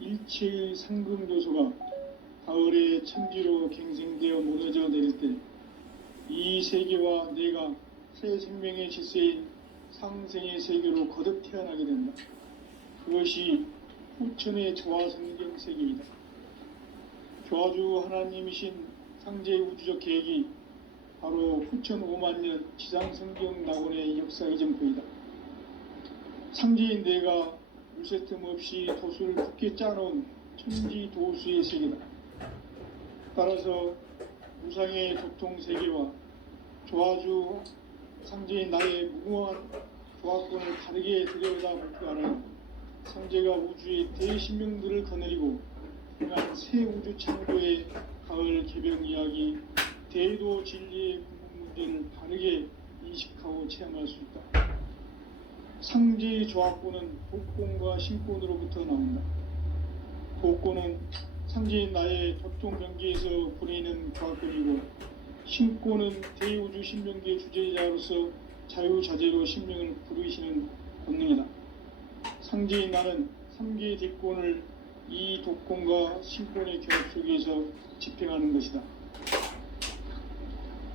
일체의 상금교소가 가을의 천지로 갱생되어 무너져 내릴 때 이 세계와 내가 새 생명의 질서인 상생의 세계로 거듭 태어나게 된다. 그것이 후천의 조화성경 세계이다. 조화주 하나님이신 상제의 우주적 계획이 바로 후천 5만년 지상성경 낙원의 역사 이전부이다. 상제인 내가 물새 틈 없이 도수를 굳게 짜놓은 천지 도수의 세계다. 따라서 무상의 도통세계와 조화주 상제인 나의 무궁한 조화권을 다르게 들여다볼 줄 알아야 상제가 우주의 대신명들을 거느리고 그간 새 우주 창조의 가을 개벽 이야기, 대도 진리의 궁극 문제를 바르게 인식하고 체험할 수 있다. 상제의 조화권은 복권과 신권으로부터 나온다. 복권은 상제인 나의 도통 경계에서 보내는 조화권이고, 신권은 대우주 신명기의 주제자로서 자유자재로 신명을 부르시는 권능이다. 상제인 나는 3개의 대권을 이 도권과 신권의 결합 속에서 집행하는 것이다.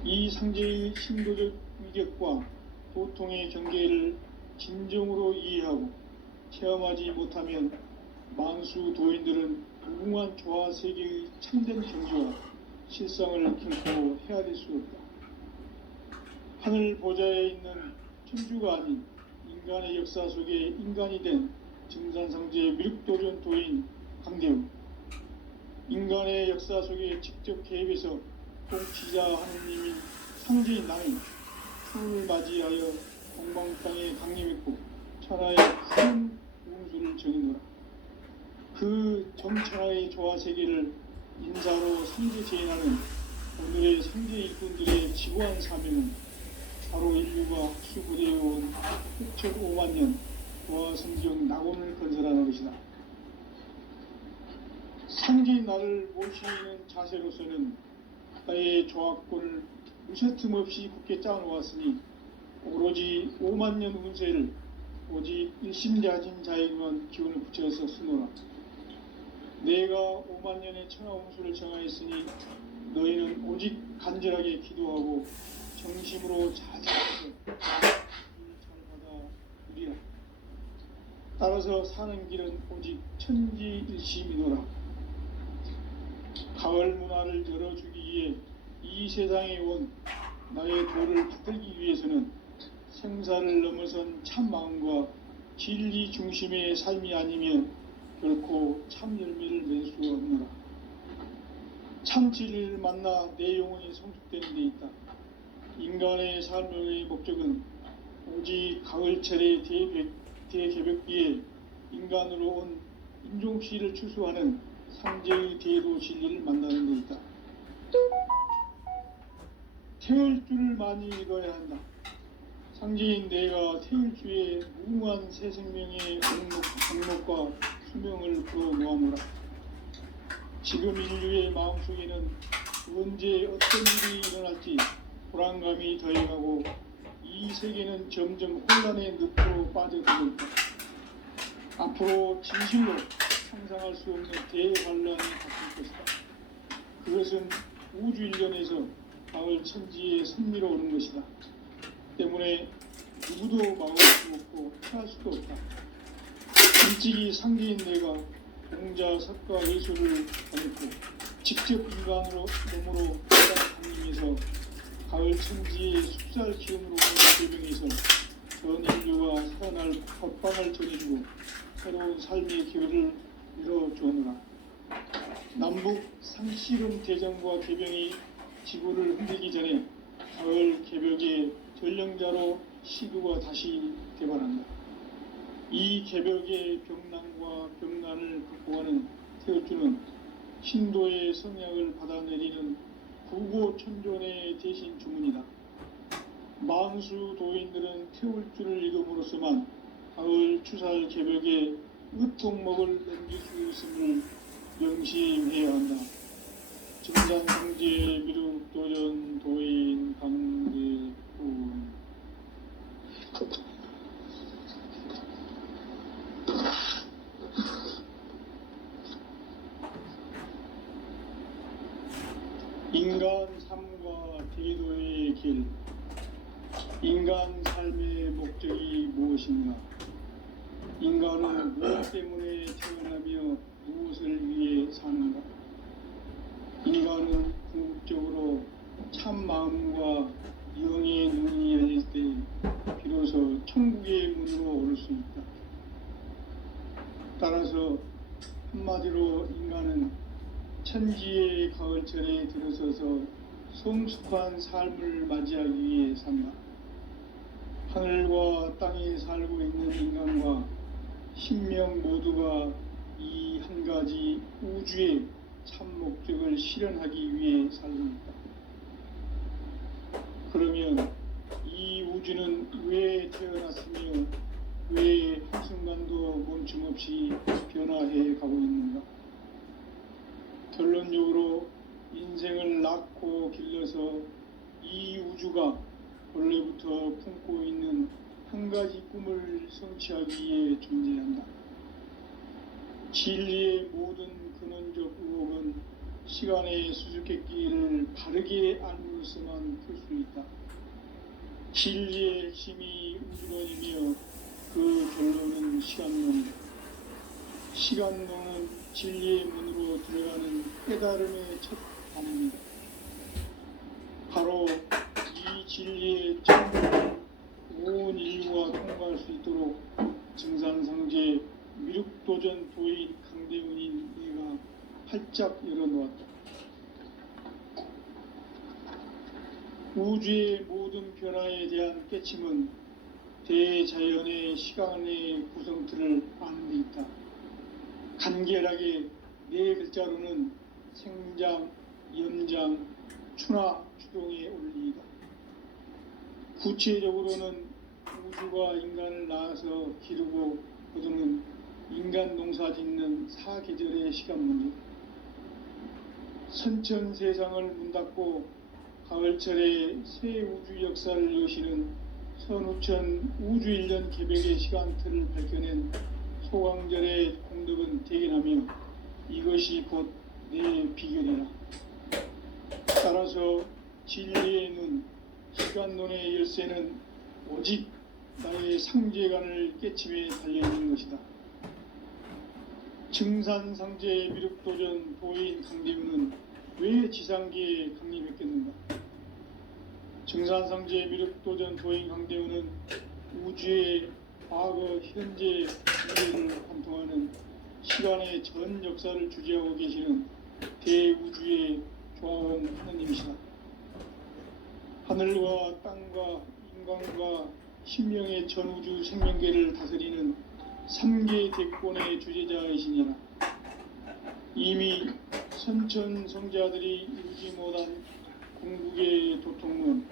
이 상제의 신도적 위격과 도통의 경계를 진정으로 이해하고 체험하지 못하면 만수 도인들은 무궁한 조화 세계의 참된 경지와 실상을 결코 헤아릴 수 없다. 하늘 보좌에 있는 천주가 아닌 인간의 역사 속에 인간이 된 증산상제의 미륵도전 도인 강대우, 인간의 역사 속에 직접 개입해서 통치자 하느님인 상제인 나는 풍을 맞이하여 공방땅에 강림했고 천하의 큰 운수를 정의노라. 그 정천하의 조화세계를 인사로 상제 제인하는 오늘의 상제 일꾼들의 지구한 사명은 바로 인류가 수부되어온 6,5만년 조화성경 낙원을 건설하는 것이다. 상제인 나를 모시는 자세로서는 나의 조화권을 무쇠틈 없이 굳게 짜놓았으니 오로지 5만년 운세를 오직 일심자진 자에게만 기운을 붙여서 쓰노라. 내가 5만년의 천하운수를 정하였으니 너희는 오직 간절하게 기도하고 정심으로 자제해서 잘 받아 누리라. 따라서 사는 길은 오직 천지일심이노라. 가을 문화를 열어주기 위해 이 세상에 온 나의 도를 받들기 위해서는 생사를 넘어선 참 마음과 진리 중심의 삶이 아니면 결코 참 열매를 맺을 수 없노라. 참 진리를 만나 내 영혼이 성숙되는 데 있다. 인간의 삶의 목적은 오직 가을철의 대개벽기에 인간으로 온 인종씨를 추수하는 상제의 대도 진리를 만나는 데 있다. 태을 줄을 많이 읽어야 한다. 상제인 내가 태을주의 무궁한 새 생명의 공목과 수명을 불어놓아노라. 지금 인류의 마음속에는 언제 어떤 일이 일어날지 불안감이 더해가고 이 세계는 점점 혼란의 늪으로 빠져들고 있다. 앞으로 진실로 상상할 수 없는 대환란이 닥칠 것이다. 그것은 우주 일련에서 가을 천지의 선미로 오는 것이다. 때문에 누구도 막을 수 없고 피할 수도 없다. 일찍이 상제인 내가 공자, 석가, 예술을 다녔고 직접 인간으로 몸으로 강림해서 가을 천지의 숲살 기운으로 오는 개명에서 전 인류가 살아날 법방을 전해주고 새로운 삶의 기회를 밀어주었노라. 남북 상씨름 대전과 개병이 지구를 흔들기 전에 가을 개벽의 전령자로 시구가 다시 개발한다. 이 개벽의 병난과 병난을 극복하는 태을주는 신도의 성약을 받아내리는 구고천존의 대신 주문이다. 만수 도인들은 태울주를 읽음으로써만 가을 추살 개벽의 의통목을 넘길 수 있음을 명심해야 한다. 증산상제 미륵도전 도인 강대훈. 인간 삶과 대도의 길, 인간 삶의 목적이 무엇인가? 인간은 무엇 때문에 태어나며 무엇을 위해 사는가? 인간은 궁극적으로 참 마음과 영의 눈이 열릴 때 비로소 천국의 문으로 오를 수 있다. 따라서 한마디로 인간은 천지의 가을철에 들어서서 성숙한 삶을 맞이하기 위해 산다. 하늘과 땅에 살고 있는 인간과 신명 모두가 이 한 가지 우주의 참 목적을 실현하기 위해 살고 있다. 그러면 이 우주는 왜 태어났으며 왜 한순간도 멈춤없이 변화해 가고 있는가? 결론적으로 인생을 낳고 길러서 이 우주가 원래부터 품고 있는 한 가지 꿈을 성취하기 위해 존재한다. 진리의 모든 근원적 의혹은 시간의 수수께끼를 바르게 알므로서만 풀 수 있다. 진리의 핵심이 우주론이며 그 결론은 시간론이다. 시간론은 진리의 문으로 들어가는 깨달음의 첫 단문이다. 바로 이 진리의 천국을 온 인류가 통과할 수 있도록 증산상제 미륵도전 도인 강대훈인 내가 활짝 열어놓았다. 우주의 모든 변화에 대한 깨침은 대자연의 시간의 구성틀을 아는 데 있다. 간결하게 네 글자로는 생장, 연장, 추나 추동의 원리이다. 구체적으로는 우주가 인간을 낳아서 기르고 거두는 인간 농사 짓는 사계절의 시간 문제. 선천 세상을 문 닫고 가을철에 새 우주 역사를 여시는 선우천 우주 1년 개백의 시간틀을 밝혀낸 소강절의 공덕은 대견하며 이것이 곧 내 비결이라. 따라서 진리의 눈, 시간론의 열쇠는 오직 나의 상제관을 깨침에 달려있는 것이다. 증산상제 미륵도전 도인 강대훈은 왜 지상계에 강림했겠는가? 증산상제 미륵도전 도인 강대훈은 우주의 과거, 현재, 미래를 관통하는 시간의 전 역사를 주재하고 계시는 대우주의 조화원 하느님이시다. 하늘과 땅과 인간과 신명의 전우주 생명계를 다스리는 3계 대권의 주제자이시니라. 이미 선천 성자들이 이루지 못한 궁극의 도통론,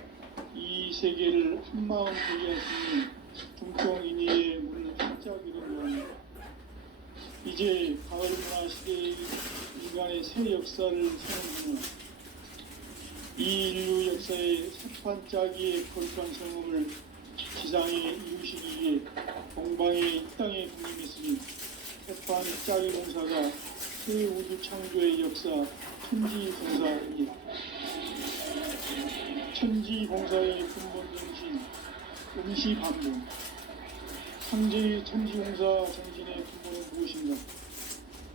이 세계를 한마음 되게 할 수 있는 중통인의의 문을 활짝 열어놓았다. 이제 가을 문화 시대의 인간의 새 역사를 세우는 이 인류 역사의 새판짜기의 거룩한 성음을 지상에 이루시기 위해 동방의 이 땅에 군림했으니 새판짜기 공사가 새 우주 창조의 역사 천지공사이다. 천지공사의 근본 정신 음시반복. 상제의 천지공사 정신의 근본은 무엇인가?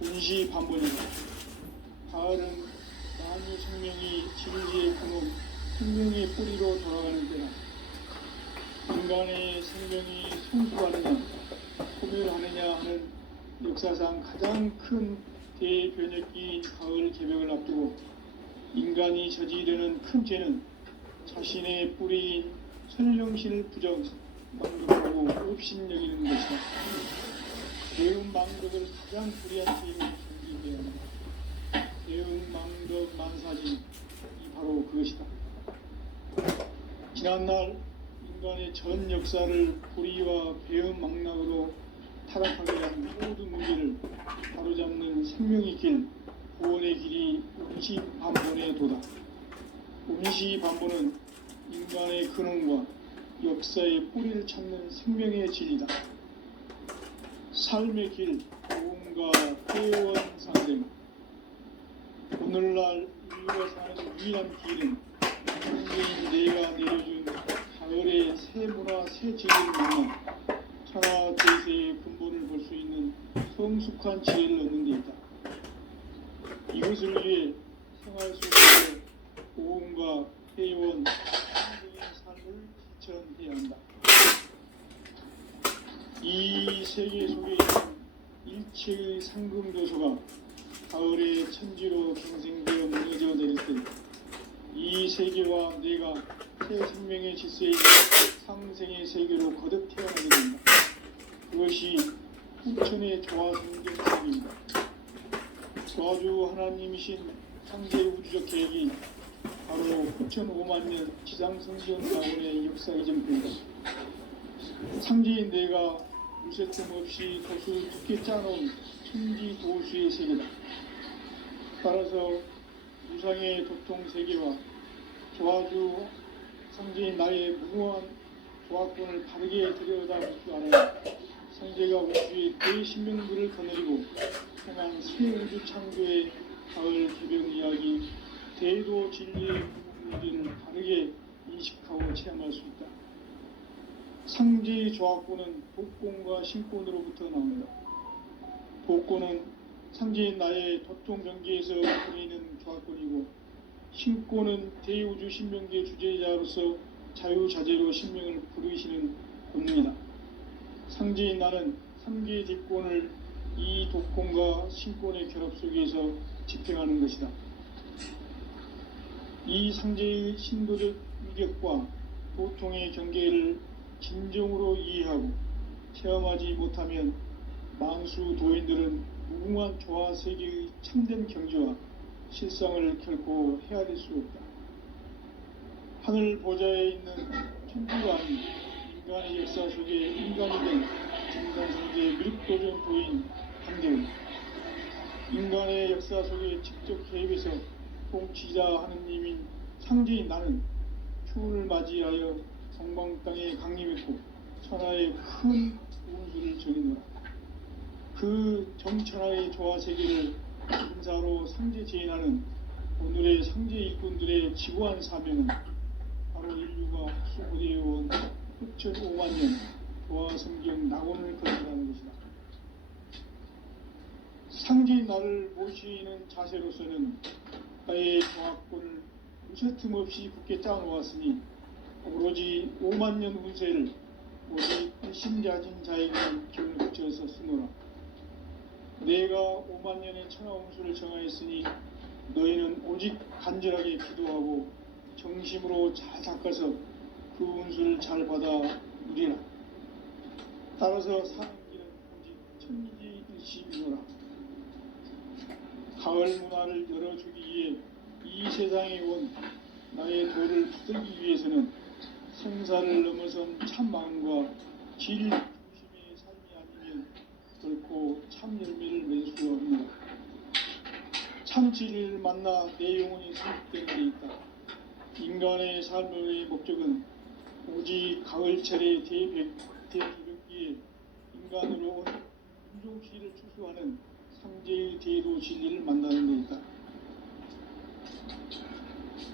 음시반복이다. 가을은 만유 생명이 진리의 근원, 생명의 뿌리로 돌아가는 때다. 인간의 생명이 성숙하느냐, 소멸하느냐 하는 역사상 가장 큰 대변혁기인 가을 개벽을 앞두고 인간이 저지르는 큰 죄는 자신의 뿌리인 설령실 부정, 망덕하고 업신여기는 것이다. 대응 망덕을 가장 불의한 죄로 견디게 합니다. 대응 망덕 만사지, 이 바로 그것이다. 지난날 인간의 전 역사를 불의와 배은 망락으로 타락하게 한 모든 문제를 바로잡는 생명의 길, 구원의 길이 음시반본의 도다. 음시반본은 인간의 근원과 역사의 뿌리를 찾는 생명의 진리다. 삶의 길, 도움과 회원상생. 오늘날 인류가 사는 유일한 길은 성경인 내가 내려준 가을의 새 문화 새 진리를 만나 천하 대세의 근본을 볼 수 있는 성숙한 지혜를 얻는 데 있다. 이것을 위해 생활 속에서 고음과 회원, 성경의 삶을 실천해야 한다. 이 세계 속에 있는 일체의 상금도서가 가을의 천지로 경생되어 무너져 내릴 때 이 세계와 내가 새 생명의 질서인 상생의 세계로 거듭 태어나게 된다. 그것이 후천의 조화성경책입니다. 조화주 하나님이신 상대 우주적 계획이 바로 후천 5만 년 지상성경 낙원의 역사 이전입니다. 상제인 내가 무쇠틈 없이 도수를 두께 짜놓은 천지 도수의 세계다. 따라서 무상의 도통 세계와 조화주 상제인 나의 무궁한 조화권을 바르게 들여다볼 줄 알아야 상제가 우주의 대신명들을 거느리고 향한 새 우주 창조의 가을 개병 이야기 대도 진리의 문제를 바르게 인식하고 체험할 수 있다. 상제의 조화권은 복권과 신권으로부터 나옵니다. 복권은 상제인 나의 도통 경계에서 보이는 조화권이고, 신권은 대우주 신명계 주제자로서 자유자재로 신명을 부르시는 권능이다. 상제인 나는 3개의 뒷권을 이 독권과 신권의 결합 속에서 집행하는 것이다. 이 상제의 신도적 위력과 도통의 경계를 진정으로 이해하고 체험하지 못하면 만수 도인들은 무궁한 조화 세계의 참된 경지와 실상을 결코 헤아릴 수 없다. 하늘 보좌에 있는 천주가 아닌 인간의 역사 속에 인간이 된 진단성제 미륵도전 도인 한대우, 인간의 역사 속에 직접 개입해서 통치자 하느님인 상제인 나는 추운을 맞이하여 성방 땅에 강림했고 천하의 큰 운수를 정해놓아 그 정천하의 조화 세계를 인사로 상제 제인하는 오늘의 상제 일꾼들의 지구한 사명은 바로 인류가 수고되어온 후천 5만 년 조화 성경 낙원을 건설하는 것이다. 상제인 나를 모시는 자세로서는 나의 조화권을 무쇠틈 없이 굳게 짜놓았으니 오로지 5만 년 운세를 오직 일심자진 자에게만 기운을 붙여서 쓰노라. 내가 5만 년의 천하 운수를 정하였으니 너희는 오직 간절하게 기도하고 정심으로 잘 닦아서 그 운수를 잘 받아 누리라. 따라서 사는 길은 오직 천지일심이노라. 가을 문화를 열어주기 위해 이 세상에 온 나의 도를 붙들기 위해서는 생사를 넘어선 참 마음과 질 중심의 삶이 아니면 결코 참 열매를 맺을 수 없노라. 참 진리를 만나 내 영혼이 성숙되는 데 있다. 인간의 삶의 목적은 오직 가을철의 대비벽기에 인간으로 온 인종시를 추수하는 상제의 대도 진리를 만나는 데 있다.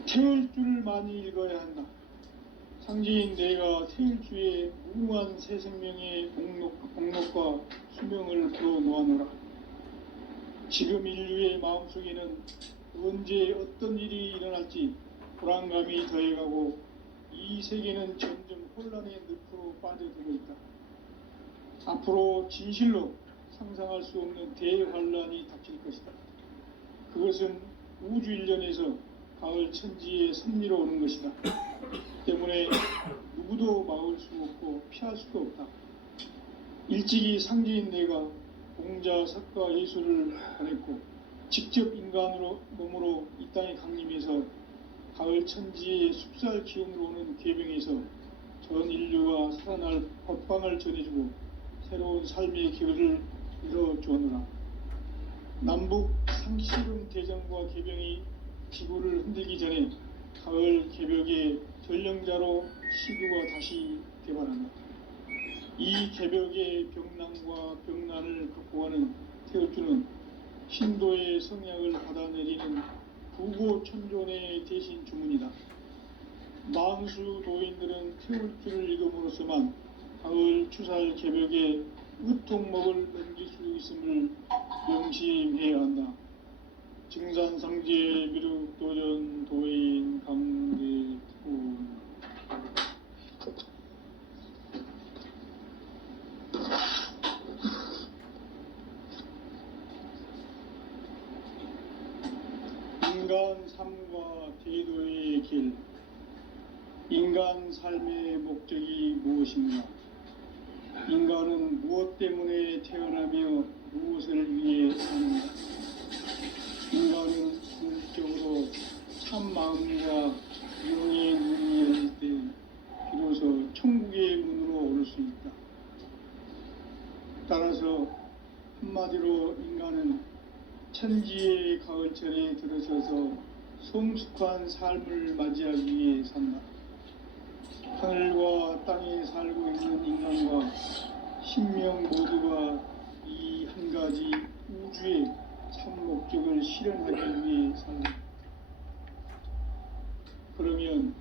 태일주를 많이 읽어야 한다. 상제인 내가 태일주의 무궁한 새 생명의 목록과 수명을 풀어놓아노라. 지금 인류의 마음속에는 언제 어떤 일이 일어날지 불안감이 더해가고 이 세계는 점점 혼란의 늪으로 빠져들고 있다. 앞으로 진실로 상상할 수 없는 대환란이 닥칠 것이다. 그것은 우주 일련에서 가을 천지의 섭리로 오는 것이다. 때문에 누구도 막을 수 없고 피할 수도 없다. 일찍이 상제인 내가 공자, 석가, 예수를 보냈고 직접 인간으로 몸으로 이 땅에 강림해서 가을 천지의 숲살 기운으로 오는 계병에서 전 인류가 살아날 법방을 전해주고 새로운 삶의 기회를 이뤄주었노라. 남북 상시름 대전과 계병이 지구를 흔들기 전에 가을 개벽의 전령자로 시구가 다시 개발한다. 이 개벽의 병난과 병난을 극복하는 태엽주는 신도의 성약을 받아내리는 부고천존의 대신 주문이다. 만수 도인들은 태울주를 읽음으로써만 가을 추살 개벽에 으통목을 넘길 수 있음을 명심해야 한다. 증산상제 미륵도전 도인 강대훈. 인간 삶과 대도의 길. 인간 삶의 목적이 무엇인가? 인간은 무엇 때문에 태어나며 무엇을 위해 사는가? 인간은 궁극적으로 참 마음과 영의 문이 열릴 때 비로소 천국의 문으로 오를 수 있다. 따라서 한마디로 인간은 천지의 가을철에 들어서서 성숙한 삶을 맞이하기 위해 산다. 하늘과 땅에 살고 있는 인간과 신명 모두가 이 한 가지 우주의 참 목적을 실현하기 위해 산다. 그러면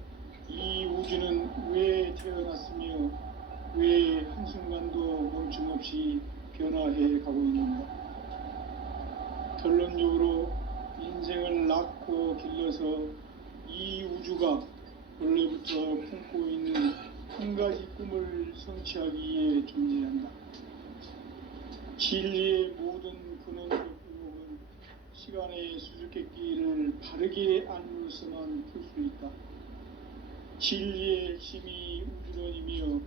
이 우주는 왜 태어났으며 왜 한순간도 멈춤없이 변화해 가고 있는가? 결론적으로 인생을 낳고 길러서 이 우주가 원래부터 품고 있는 한 가지 꿈을 성취하기 위해 존재한다. 진리의 모든 근원적 의혹은 시간의 수수께끼를 바르게 알므로서만 풀 수 있다. 진리의 핵심이 우주론이며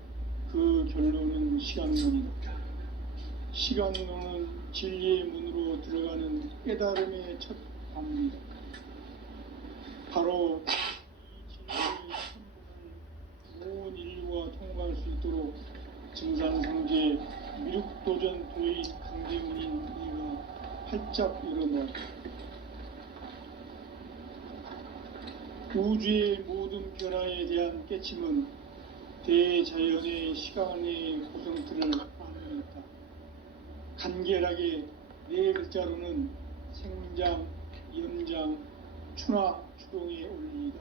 그 결론은 시간론이다. 시간론은 진리의 문으로 들어가는 깨달음의 첫 방문이다. 바로 이 진리의 온 인류가 통과할 수 있도록 증산상제 미륵도전 도인 강대훈인 이가 활짝 열어놓았다. 우주의 모든 변화에 대한 깨침은 대자연의 시간의 구성틀을 만들었다. 간결하게 네 글자로는 생장, 연장, 추나 추동의 원리이다.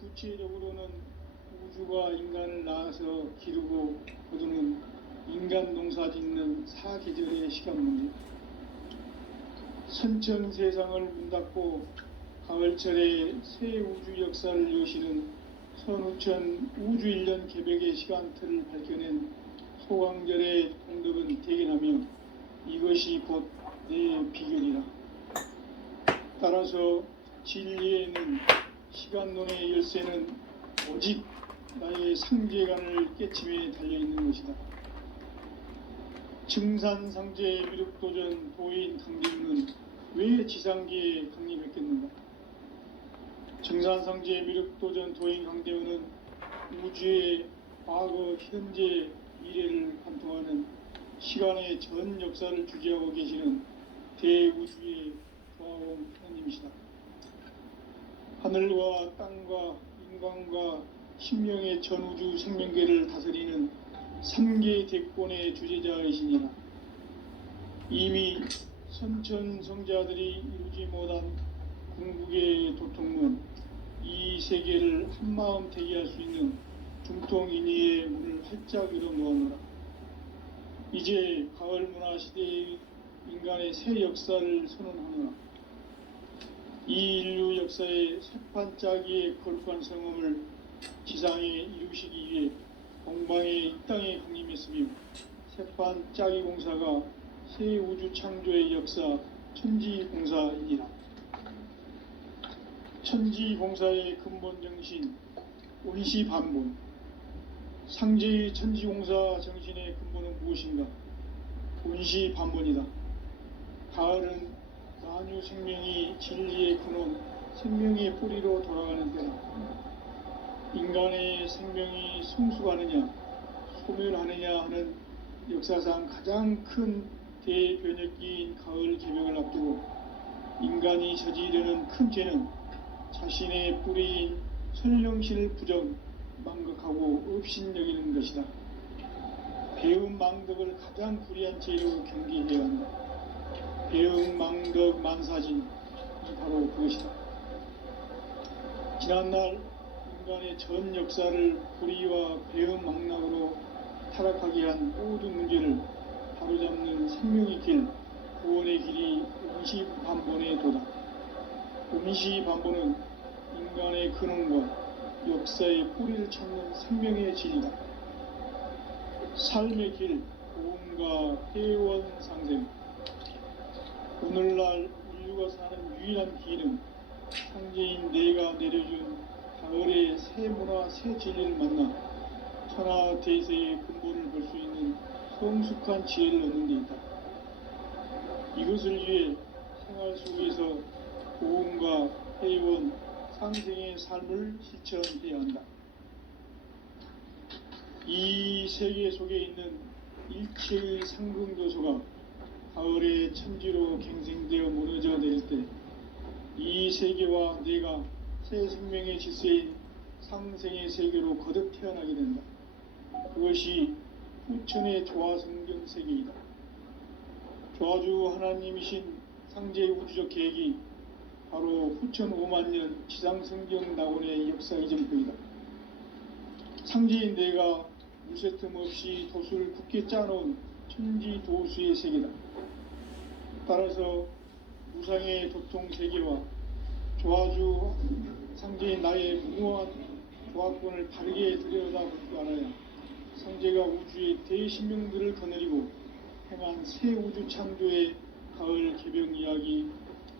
구체적으로는 우주가 인간을 낳아서 기르고 거두는 인간 농사 짓는 사계절의 시간 문제. 선천 세상을 문 닫고 가을철에 새 우주 역사를 여시는 선우천 우주 1년 개벽의 시간틀을 밝혀낸 소강절의 동덕은 대견하며 이것이 곧 내 비결이라. 따라서 진리에는 시간론의 열쇠는 오직 나의 상제간을 깨침에 달려있는 것이다. 증산상제 미륵도전 도인 강대훈은 왜 지상계에 강림했겠는가? 증산상제 미륵도전 도인 강대훈은 우주의 과거, 현재, 미래를 관통하는 시간의 전 역사를 주재하고 계시는 대우주의 조화원 하나님이시다. 하늘과 땅과 인간과 신명의 전우주 생명계를 다스리는 3개 대권의 주재자이시니라. 이미 선천성자들이 이루지 못한 궁극의 도통문, 이 세계를 한마음 대기할 수 있는 중통인의의 문을 활짝 열어 놓아노라. 이제 가을 문화 시대의 인간의 새 역사를 선언하노라. 이 인류 역사의 새판짜기의 거룩한 성험을 지상에 이루시기 위해 공방의 이 땅에 강림했으며 새판짜기 공사가 새 우주 창조의 역사 천지공사이니라. 천지공사의 근본 정신 온시반본. 상제의 천지공사 정신의 근본은 무엇인가? 온시반본이다. 가을은 만유 생명이 진리의 근원, 생명의 뿌리로 돌아가는 때다. 인간의 생명이 성숙하느냐, 소멸하느냐 하는 역사상 가장 큰 대변혁기인 가을 개벽을 앞두고 인간이 저지르는 큰 죄는 자신의 뿌리인 선령신을 부정, 망각하고 업신여기는 것이다. 배움 망덕을 가장 불의한 죄로 경계해야 한다. 배움 망덕 만사진, 바로 그것이다. 지난날 인간의 전 역사를 불의와 배은망락으로 타락하게 한 모든 문제를 바로잡는 생명의 길, 구원의 길이 임시반본의 도다. 임시반본은 인간의 근원과 역사의 뿌리를 찾는 생명의 진리다. 삶의 길, 고음과 회원상생. 오늘날 인류가 사는 유일한 길은 상제인 내가 내려준 가을의 새 문화, 새 진리를 만나 천하대세의 근본을 볼 수 있는 성숙한 지혜를 얻는 데 있다. 이것을 위해 생활 속에서 고음과 회원, 상생의 삶을 실천해야 한다. 이 세계 속에 있는 일체의 상승도소가 가을의 천지로 갱생되어 무너져 내릴 때 이 세계와 내가 새 생명의 질서인 상생의 세계로 거듭 태어나게 된다. 그것이 후천의 조화성경 세계이다. 조화주 하나님이신 상제의 우주적 계획이 바로 후천 5만 년 지상성경 낙원의 역사 이전표이다. 상제인 내가 물새틈 없이 도수를 굳게 짜놓은 천지 도수의 세계다. 따라서 무상의 도통 세계와 조화주 상제인 나의 무궁한 조화권을 바르게 들여다볼 줄 알아야 상제가 우주의 대신명들을 거느리고 행한 새 우주 창조의 가을 개병 이야기,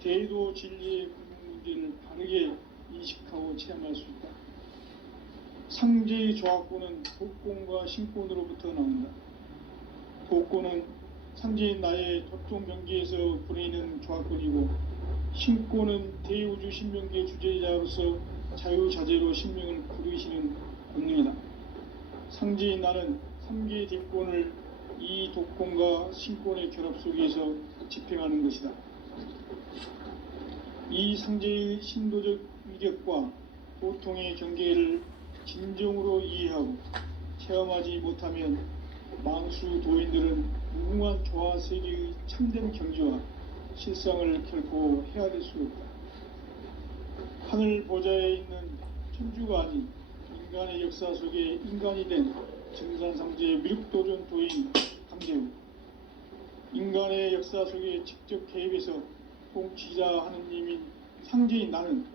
대도 진리의 불문 문제를 바르게 인식하고 체험할 수 있다. 상제의 조화권은 독권과 신권으로부터 나온다. 독권은 상제인 나의 도통 경계에서 보내는 조화권이고, 신권은 대우주 신명계 주제자로서 자유자재로 신명을 부르시는 권능이다. 상제인 나는 3개의 뒷권을 이 독권과 신권의 결합 속에서 집행하는 것이다. 이 상제의 신도적 위력과 보통의 경계를 진정으로 이해하고 체험하지 못하면 만수 도인들은 무궁한 조화 세계의 참된 경지와 실상을 결코 헤아릴 수 없다. 하늘 보좌에 있는 천주가 아닌 인간의 역사 속에 인간이 된 증산상제의 미륵도전 도인 강제우, 인간의 역사 속에 직접 개입해서 통치자 하느님인 상제인 나는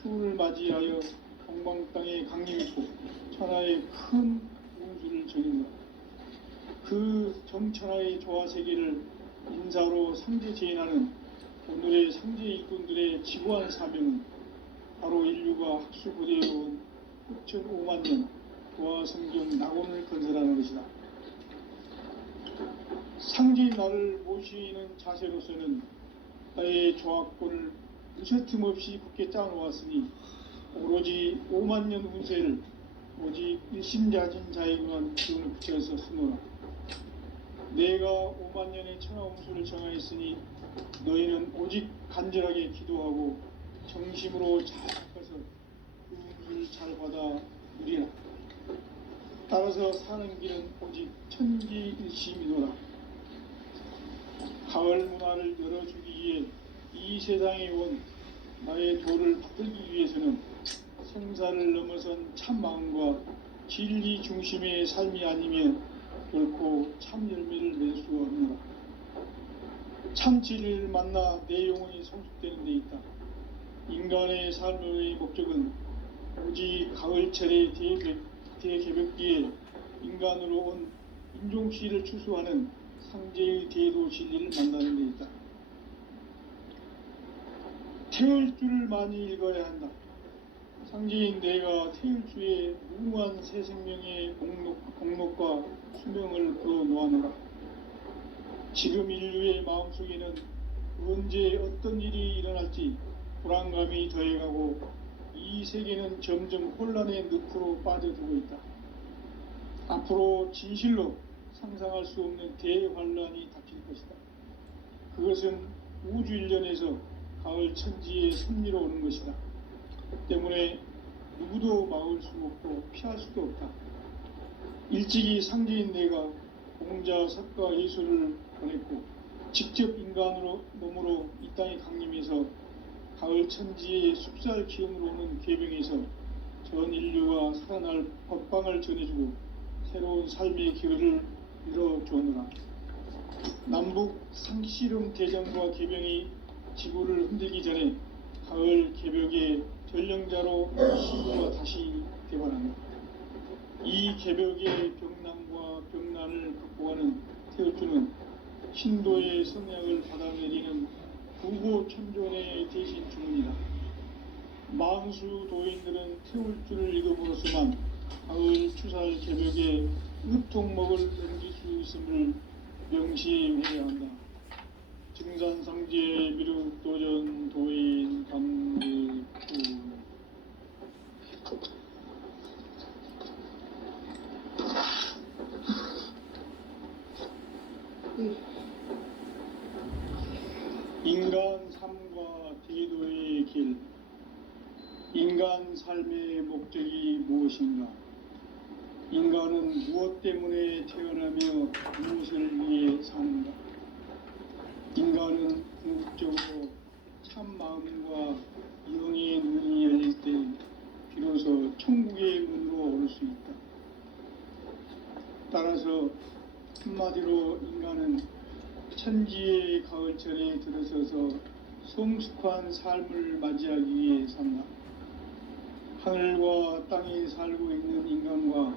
추운을 맞이하여 동방 땅에 강림했고 천하의 큰 운수를 전인다. 그 정천하의 조화세계를 인사로 상제 제인하는 오늘의 상제 일꾼들의 지구한 사명은 바로 인류가 학수고대해온 후천 5만 년 조화성경 낙원을 건설하는 것이다. 상제인 나를 모시는 자세로서는 나의 조화권을 무쇠틈 없이 굳게 짜놓았으니 오로지 5만 년 운세를 오직 일심자진 자에게만 기운을 붙여서 쓰노라. 내가 5만 년의 천하운수를 정하였으니 너희는 오직 간절하게 기도하고 정심으로 잘 가서 그 운수를 잘 받아 누리라. 따라서 사는 길은 오직 천지일심이노라. 가을 문화를 열어주기 위해 이 세상에 온 나의 도를 붙들기 위해서는 생사를 넘어선 참 마음과 진리 중심의 삶이 아니면 결코 참 열매를 낼 수 없노라. 참 진리를 만나 내 영혼이 성숙되는 데 있다. 인간의 삶의 목적은 오직 가을철의 대개벽기에 인간으로 온 인종시를 추수하는 상제의 대도 진리를 만나는 데 있다. 태을 줄을 많이 읽어야 한다. 상제인 내가 태일주의 무궁한 새 생명의 공록과 수명을 불어놓아노라. 지금 인류의 마음속에는 언제 어떤 일이 일어날지 불안감이 더해가고 이 세계는 점점 혼란의 늪으로 빠져들고 있다. 앞으로 진실로 상상할 수 없는 대환란이 닥칠 것이다. 그것은 우주 일련에서 가을 천지의 섭리로 오는 것이다. 때문에 누구도 막을 수 없고 피할 수도 없다. 일찍이 상제인 내가 공자, 석가, 예수를 보냈고 직접 인간으로 몸으로 이 땅에 강림해서 가을 천지의 숲살 기운으로 오는 계병에서 전 인류가 살아날 법방을 전해주고 새로운 삶의 기회를 열어주느라. 남북 상씨름 대전과 계병이 지구를 흔들기 전에 가을 개벽의 전령자로 시구가 다시 되어난다. 이 개벽의 병난과 병난을 극복하는 태울주는 신도의 성약을 받아내리는 구고 천존의 대신 주문이다. 망수 도인들은 태울주를 읽음으로써만 가을 추살 개벽의 으통목을 넘길 수 있음을 명심해야 한다. 증산상제 미륵도전 도인 강대구. 인간 삶과 대도의 길. 인간 삶의 목적이 무엇인가? 인간은 무엇 때문에 태어나며 무엇을 위해 사는가? 인간은 궁극적으로 참 마음과 영의 눈이 열릴 때 비로소 천국의 문으로 오를 수 있다. 따라서 한마디로 인간은 천지의 가을철에 들어서서 성숙한 삶을 맞이하기 위해 산다. 하늘과 땅에 살고 있는 인간과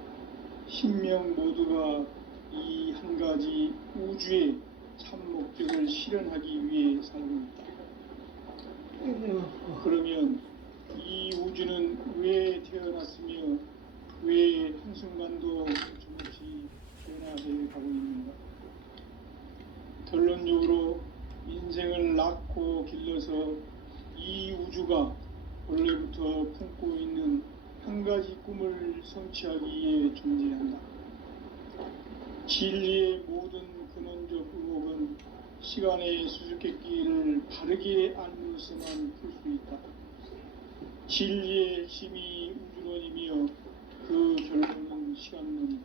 신명 모두가 이 한 가지 우주의 참 목적을 실현하기 위해 살고 있다. 그러면 이 우주는 왜 태어났으며 왜 한순간도 멈춤없이 변화해 가고 있는가? 결론적으로 인생을 낳고 길러서 이 우주가 원래부터 품고 있는 한 가지 꿈을 성취하기 위해 존재한다. 진리의 모든 근원적 의혹은 시간의 수수께끼를 바르게 알므로서만 풀 수 있다. 진리의 핵심이 우주론이며 그 결론은 시간론이다.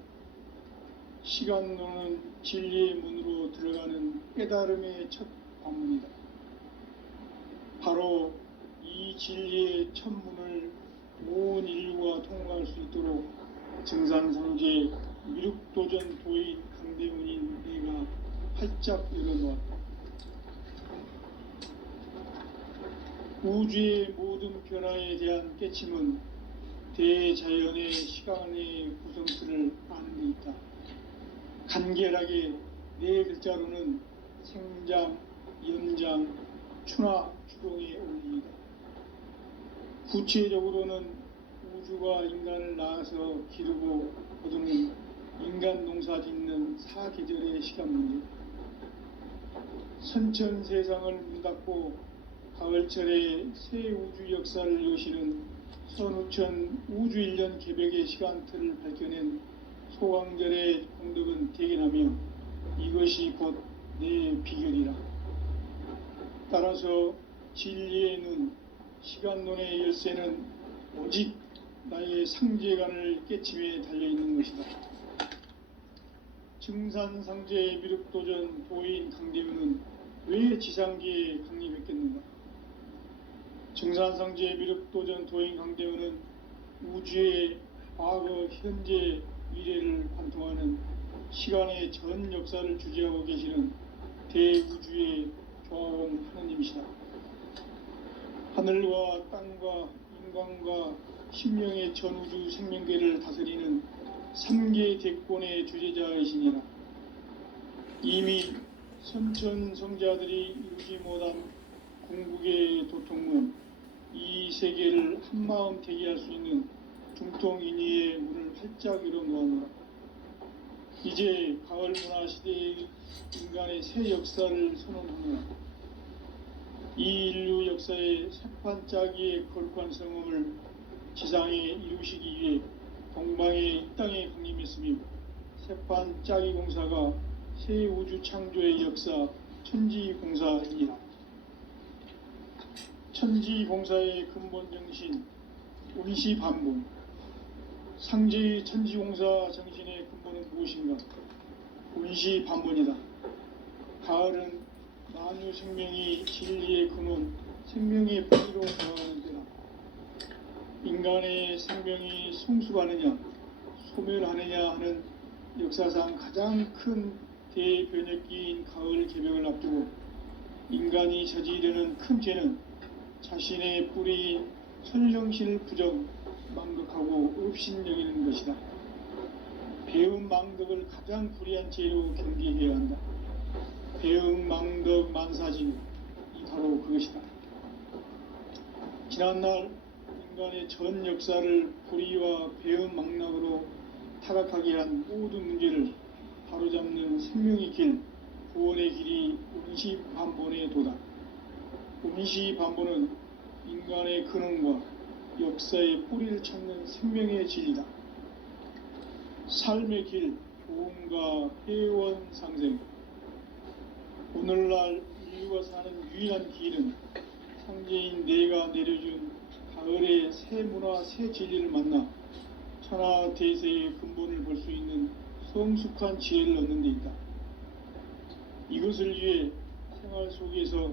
시간론은 진리의 문으로 들어가는 깨달음의 첫 관문이다. 바로 이 진리의 첫 문을 온 인류가 통과할 수 있도록 증산상제 미륵도전 도인 강대문인 내가 활짝 열어놓았다. 우주의 모든 변화에 대한 깨침은 대자연의 시간의 구성틀을 아는 데 있다. 간결하게 네 글자로는 생장, 연장, 추나 추동의 원리이다. 구체적으로는 우주가 인간을 낳아서 기르고 거두는 인간 농사 짓는 사계절의 시간 문제. 선천 세상을 문 닫고 가을철에 새 우주 역사를 여시는 선우천 우주 1년 개벽의 시간틀을 밝혀낸 소강절의 공덕은 대견하며 이것이 곧 내 비결이라. 따라서 진리의 눈, 시간론의 열쇠는 오직 나의 상제관을 깨침에 달려있는 것이다. 증산상제 미륵도전 도인 강대문은 왜 지상계에 강림했겠는가? 증산상제 미륵도전 도인 강대문은 우주의 과거, 현재, 미래를 관통하는 시간의 전 역사를 주재하고 계시는 대우주의 조화원 하느님이시다. 하늘과 땅과 인간과 신명의 전우주 생명계를 다스리는 3개 대권의 주재자이시니라. 이미 선천성자들이 이루지 못한 궁극의 도통문, 이 세계를 한마음 대기할 수 있는 중통인의의 문을 활짝 열어놓았노라. 이제 가을 문화 시대의 인간의 새 역사를 선언하노라. 이 인류 역사의 새판짜기의 거룩한 성음을 지상에 이루시기 위해 동방의 이 땅에 강림했으며 새판짜기 공사가 새 우주 창조의 역사 천지공사이니라. 천지공사의 근본 정신 운시반문. 상제의 천지공사 정신의 근본은 무엇인가? 운시반문이다. 가을은 만유 생명이 진리의 근원 생명의 뿌리로 거하는 때다. 인간의 생명이 성숙하느냐 소멸하느냐 하는 역사상 가장 큰 대변혁기인 가을 개벽을 앞두고 인간이 저지르는 큰 죄는 자신의 뿌리인 선정신을 부정, 망극하고 업신여기는 것이다. 배음 망덕을 가장 불의한 죄로 경계해야 한다. 배음 망덕 만사지 바로 그것이다. 지난날 인간의 전 역사를 불의와 배음 망락으로 타락하게 한 모든 문제를 바로잡는 생명의 길, 구원의 길이 운시반본의 도다. 운시반본은 인간의 근원과 역사의 뿌리를 찾는 생명의 진리다. 삶의 길, 보험과 회원 상생. 오늘날 인류가 사는 유일한 길은 상제인 내가 내려준 가을의 새 문화, 새 진리를 만나 천하 대세의 근본을 볼 수 있는 성숙한 지혜를 얻는 데 있다. 이것을 위해 생활 속에서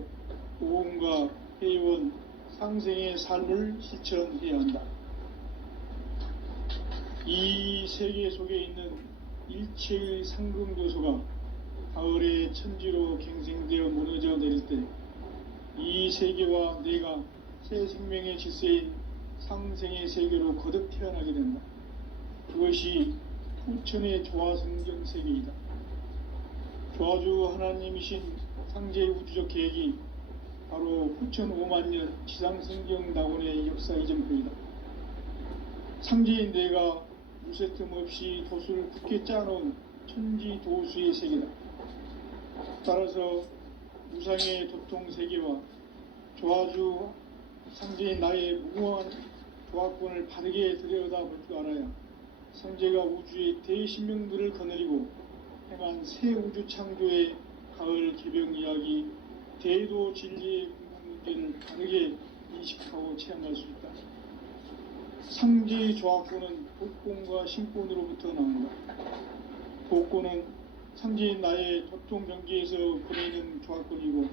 보험과 회원, 상생의 삶을 실천해야 한다. 이 세계 속에 있는 일체의 상금교소가 가을의 천지로 갱생되어 무너져 내릴 때 이 세계와 내가 새 생명의 질서인 상생의 세계로 거듭 태어나게 된다. 그것이 후천의 조화성경 세계이다. 조화주 하나님이신 상제의 우주적 계획이 바로 후천 5만년 지상성경 낙원의 역사 이전표이다. 상제인 내가 무쇠틈 없이 도수를 굳게 짜놓은 천지 도수의 세계다. 따라서 무상의 도통 세계와 조화주 상제인 나의 무궁한 조화권을 바르게 들여다볼 줄 알아야 상제가 우주의 대신명들을 거느리고 행한 새 우주 창조의 가을 개벽 이야기, 대도 진리의 궁극 문제를 바르게 인식하고 체험할 수 있다. 상제의 조화권은 복권과 신권으로부터 나온다. 복권은 상제인 나의 도통 경계에서 보내는 조화권이고,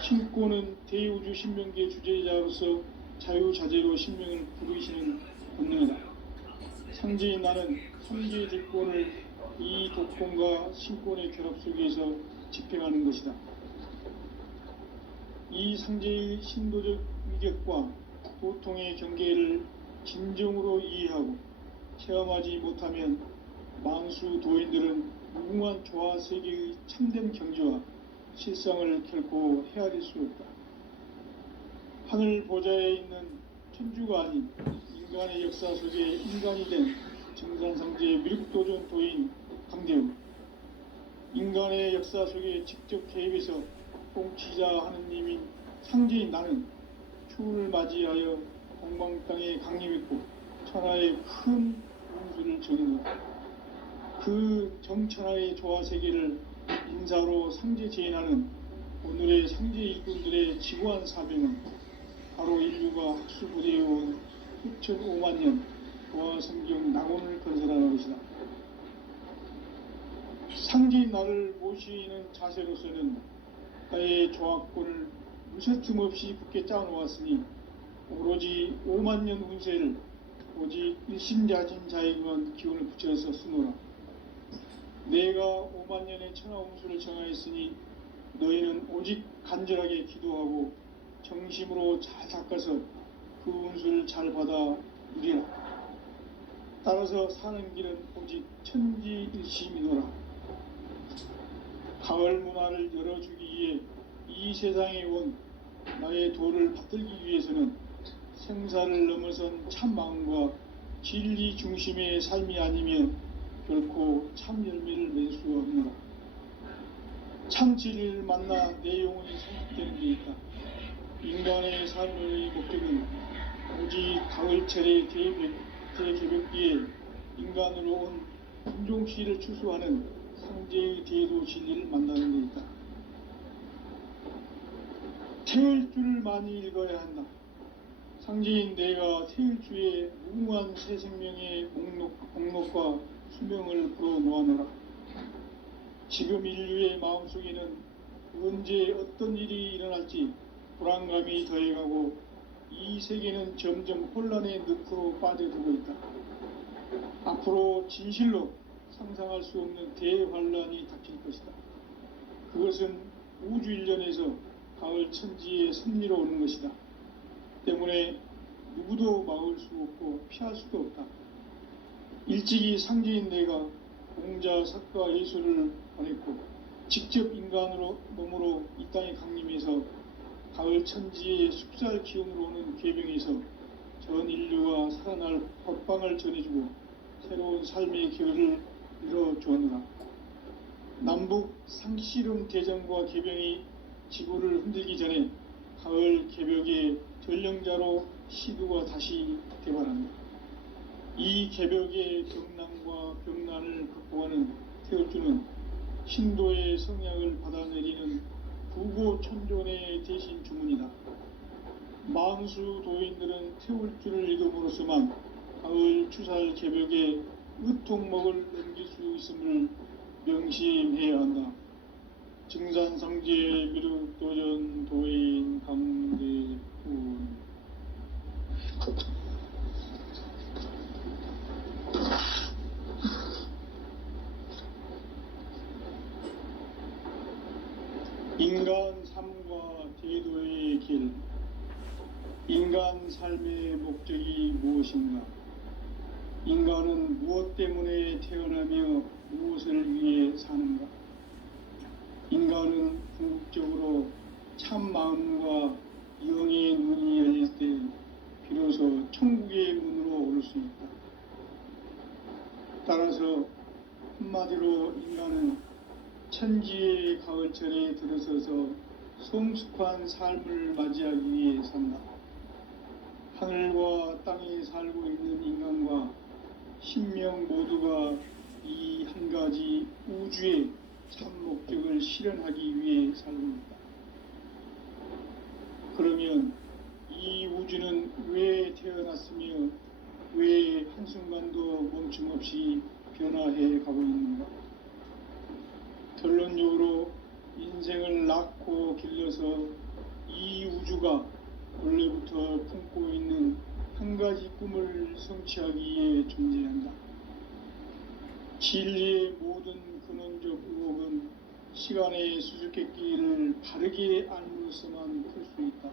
신권은 대우주 신명계 주제자로서 자유자재로 신명을 부르시는 본능이다. 상제인 나는 상제의 주권을 이 도권과 신권의 결합 속에서 집행하는 것이다. 이 상제의 신도적 위격과 도통의 경계를 진정으로 이해하고 체험하지 못하면 만수 도인들은 무궁한 조화 세계의 참된 경지와 실상을 결코 헤아릴 수 없다. 하늘 보좌에 있는 천주가 아닌 인간의 역사 속에 인간이 된 정산상제의 미륵도전 도인 강대우, 인간의 역사 속에 직접 개입해서 통치자 하느님인 상제인 나는 추운을 맞이하여 공방 땅에 강림했고 천하의 큰 운수를 정해놓았다. 그 정천하의 조화 세계를 인사로 상제 재현하는 오늘의 상제 일꾼들의 지구한 사명은 바로 인류가 학수부대해온 후천 5만년 조화 성경 낙원을 건설하는 것이다. 상제인 나를 모시는 자세로서는 나의 조화권을 무쇠틈 없이 굳게 짜놓았으니 오로지 5만년 운세를 오직 일심자진 자에게만 기운을 붙여서 쓰노라. 내가 5만년의 천하 운수를 정하였으니 너희는 오직 간절하게 기도하고 정심으로 잘 닦아서 그 운수를 잘 받아 누리라. 따라서 사는 길은 오직 천지일심이노라. 가을 문화를 열어주기 위해 이 세상에 온 나의 도를 받들기 위해서는 생사를 넘어선 참 마음과 진리 중심의 삶이 아니면 결코 참 열매를 맺을 수 없노라. 참 진리를 만나 내 영혼이 성숙되는 데 있다. 인간의 삶의 목적은 오직 가을철의 대개벽기에 인간으로 온 품종씨를 추수하는 상제의 대도 진리를 만나는 데 있다. 태일 줄을 많이 읽어야 한다. 상제인 내가 태일주의 무궁한 새 생명의 목록과 수명을 불어놓아노라. 지금 인류의 마음속에는 언제 어떤 일이 일어날지 불안감이 더해가고 이 세계는 점점 혼란의 늪으로 빠져들고 있다. 앞으로 진실로 상상할 수 없는 대환란이 닥칠 것이다. 그것은 우주 일련에서 가을 천지의 섭리로 오는 것이다. 때문에 누구도 막을 수 없고 피할 수도 없다. 일찍이 상제인 내가 공자, 석가, 예수를 보냈고 직접 인간으로 몸으로 이 땅에 강림해서 가을 천지의 숲살 기운으로 오는 계병에서 전 인류가 살아날 법방을 전해주고 새로운 삶의 기회를 이뤄주었노라. 남북 상씨름 대전과 계병이 지구를 흔들기 전에 가을 개벽의 전령자로 시두가 다시 개발한다. 이 개벽의 경난과 병난을 극복하는 태울주는 신도의 성약을 받아내리는 부고천존의 대신 주문이다. 만수 도인들은 태울주를 읽음으로써만 가을 추살 개벽의 의통목을 넘길 수 있음을 명심해야 한다. 증산상제 미륵도전 도인 강대훈. 인간 삶과 제도의 길. 인간 삶의 목적이 무엇인가? 인간은 무엇 때문에 태어나며 무엇을 위해 사는가? 인간은 궁극적으로 참 마음과 영의 눈이 열릴 때 비로소 천국의 문으로 오를 수 있다. 따라서 한마디로 인간은 천지의 가을철에 들어서서 성숙한 삶을 맞이하기 위해 산다. 하늘과 땅에 살고 있는 인간과 신명 모두가 이 한 가지 우주의 참 목적을 실현하기 위해 살고 있다. 그러면 이 우주는 왜 태어났으며 왜 한순간도 멈춤 없이 변화해 가고 있는가? 결론적으로 인생을 낳고 길러서 이 우주가 원래부터 품고 있는 한 가지 꿈을 성취하기 위해 존재한다. 진리의 모든 근원적 의혹은 시간의 수수께끼를 바르게 알므로서만 풀 수 있다.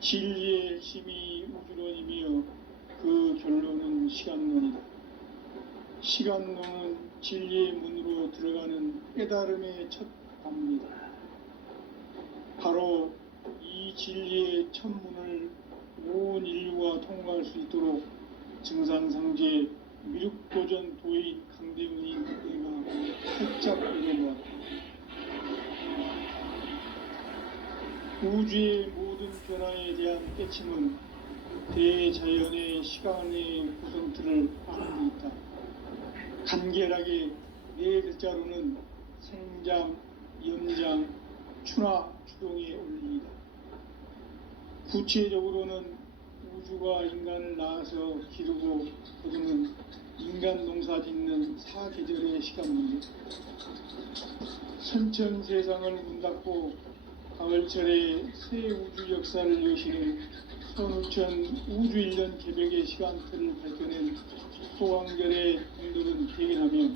진리의 핵심이 우주론이며 그 결론은 시간론이다. 시간론은 진리의 문으로 들어가는 깨달음의 첫 관문이다. 바로 이 진리의 첫 문을 온 인류가 통과할 수 있도록 증산상제 미륵도전 도인 강대훈이 내가 활짝 열어놓았다. 우주의 모든 변화에 대한 깨침은 대자연의 시간의 구성틀을 아는 데 있다. 간결하게 네 글자로는 생장, 염장, 추나 추동의 원리이다. 구체적으로는 우주가 인간을 낳아서 기르고 거두는 인간 농사 짓는 사계절의 시간 문제. 선천 세상을 문 닫고 가을철에 새 우주 역사를 여시는 선우천 우주 일년 개벽의 시간틀을 밝혀낸 소강절의 분들은 대견하며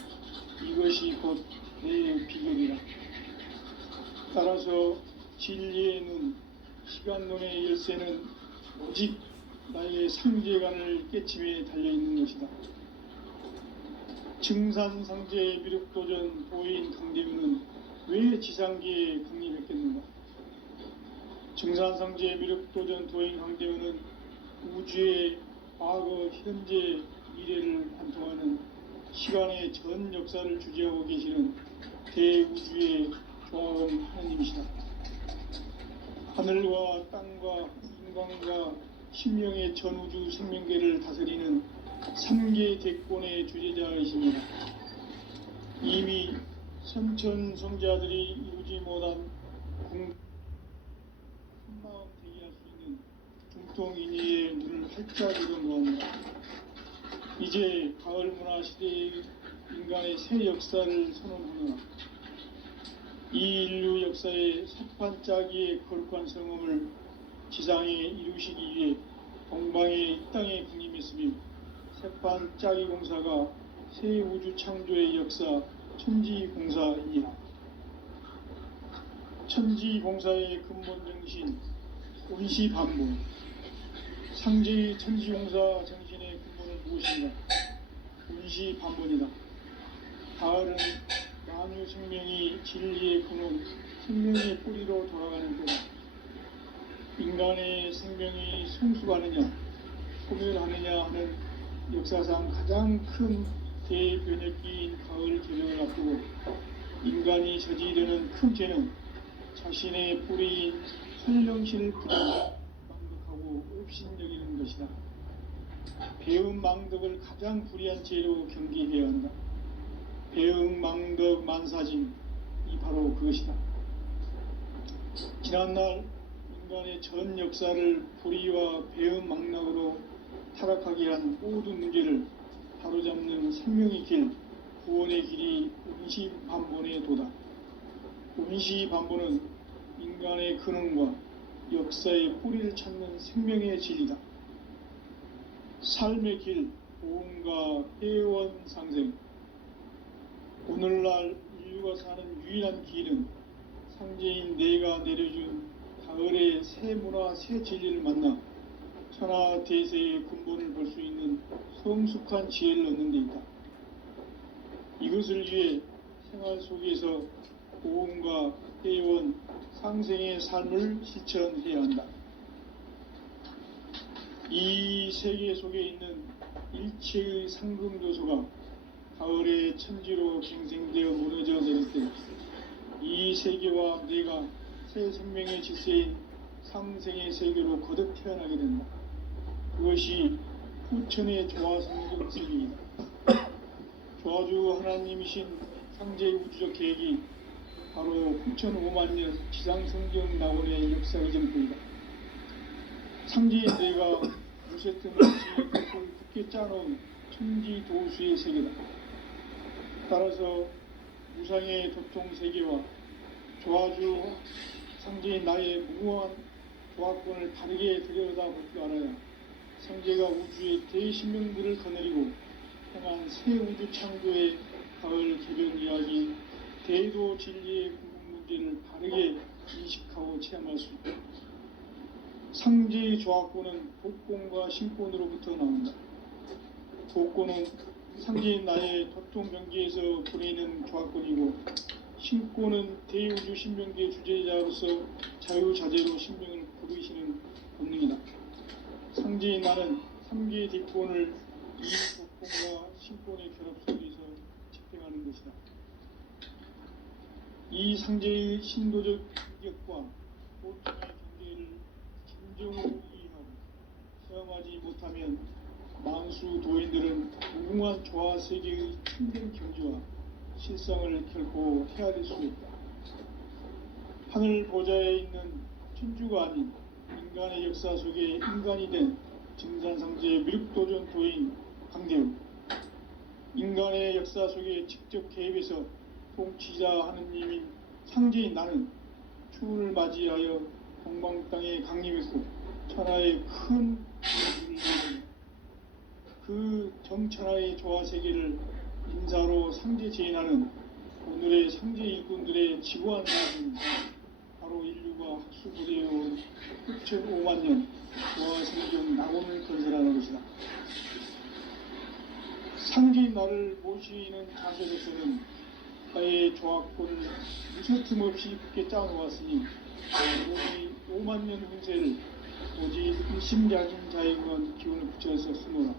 이것이 곧 내 비결이라. 따라서 진리의 눈, 시간론의 열쇠는 오직 나의 상제관을 깨침에 달려있는 것이다. 증산상제 미륵도전 도인 강대훈은 왜 지상계에 강림했겠는가? 증산상제 미륵도전 도인 강대훈은 우주의 과거, 현재, 미래를 관통하는 시간의 전 역사를 주재하고 계시는 대우주의 조화음 하느님이시다. 하늘과 땅과 인간과 신명의 전우주 생명계를 다스리는 3계 대권의 주재자이십니다. 이미 선천성자들이 이루지 못한 한마음 대기할 수 있는 중통인의의 문을 활짝 열어놓았노라. 이제 가을 문화 시대의 인간의 새 역사를 선언하노라. 이 인류 역사의 석판짜기의 거룩한 성음을 지상에 이루시기 위해 동방의 이 땅에 군림했으며 석판짜기 공사가 새 우주 창조의 역사 천지공사이라. 천지공사의 근본 정신 온시반본. 상제의 천지공사 정신의 근본은 무엇인가? 온시반본이다. 가을은 만유 생명이 진리의 근원, 생명의 뿌리로 돌아가는 때다. 인간의 생명이 성숙하느냐, 소멸하느냐 하는 역사상 가장 큰 대변혁기인 가을 개명을 앞두고 인간이 저지르는 큰 죄는 자신의 뿌리인 설령신을 망덕하고 업신여기는 것이다. 배음 망덕을 가장 불의한 죄로 경계해야 한다. 배음 망덕 만사징이 바로 그것이다. 지난날 인간의 전 역사를 불의와 배음 망락으로 타락하게 한 모든 문제를 바로잡는 생명의 길, 구원의 길이 온시반본의 도다. 온시반본은 인간의 근원과 역사의 뿌리를 찾는 생명의 진리다. 삶의 길, 보험과 회원 상생. 오늘날 인류가 사는 유일한 길은 상제인 내가 내려준 가을의 새 문화, 새 진리를 만나 천하 대세의 근본을 볼 수 있는 성숙한 지혜를 얻는 데 있다. 이것을 위해 생활 속에서 보험과 회원, 상생의 삶을 실천해야 한다. 이 세계 속에 있는 일체의 상금 요소가 가을의 천지로 갱생되어 무너져 내릴 때 이 세계와 내가 새 생명의 질서인 상생의 세계로 거듭 태어나게 된다. 그것이 후천의 조화성경 세계이다. 조화주 하나님이신 상제의 우주적 계획이 바로 후천 5만년 지상성경 낙원의 역사의 전부이다. 상제의 내가 무쇠틈 없이 그걸 굳게 짜놓은 천지도수의 세계다. 따라서 무상의 도통 세계와 조화주 상제인 나의 무궁한 조화권을 바르게 들여다볼 줄 알아야 상제가 우주의 대신명들을 거느리고 향한 새 우주 창조의 가을 개변 이야기, 대도 진리의 궁극 문제를 바르게 인식하고 체험할 수 있다. 상제의 조화권은 복권과 신권으로부터 나온다. 복권은 상제인 나의 도통 경계에서 보내는 조화권이고, 신권은 대우주 신명계의 주제자로서 자유자재로 신명을 부르시는 본능이다. 상제인 나는 3개의 뒷권을 이 복권과 신권의 결합 속에서 집행하는 것이다. 이 상제의 신도적 인격과 보통의 경계를 진정으로 이해하고 체험하지 못하면 만수 도인들은 무궁한 조화 세계의 참된 경지와 실상을 결코 헤아릴 수 없다. 하늘 보좌에 있는 천주가 아닌 인간의 역사 속에 인간이 된 증산상제의 미륵도전 도인 강대우, 인간의 역사 속에 직접 개입해서 통치자 하느님인 상제인 나는 추운을 맞이하여 동방 땅에 강림했고 천하의 큰 그 정천하의 조화 세계를 인사로 상제 제인하는 오늘의 상제 일꾼들의 지구한 사람은 바로 인류가 학수부대해온 후천 5만년 조화 생존 낙원을 건설하는 것이다. 상제인 나를 모시는 자세로서는 나의 조화권을 무쇠틈 없이 굳게 짜놓았으니 오직 5만년 운세를 오직 일심작인 자에게만 기운을 붙여서 쓰노라.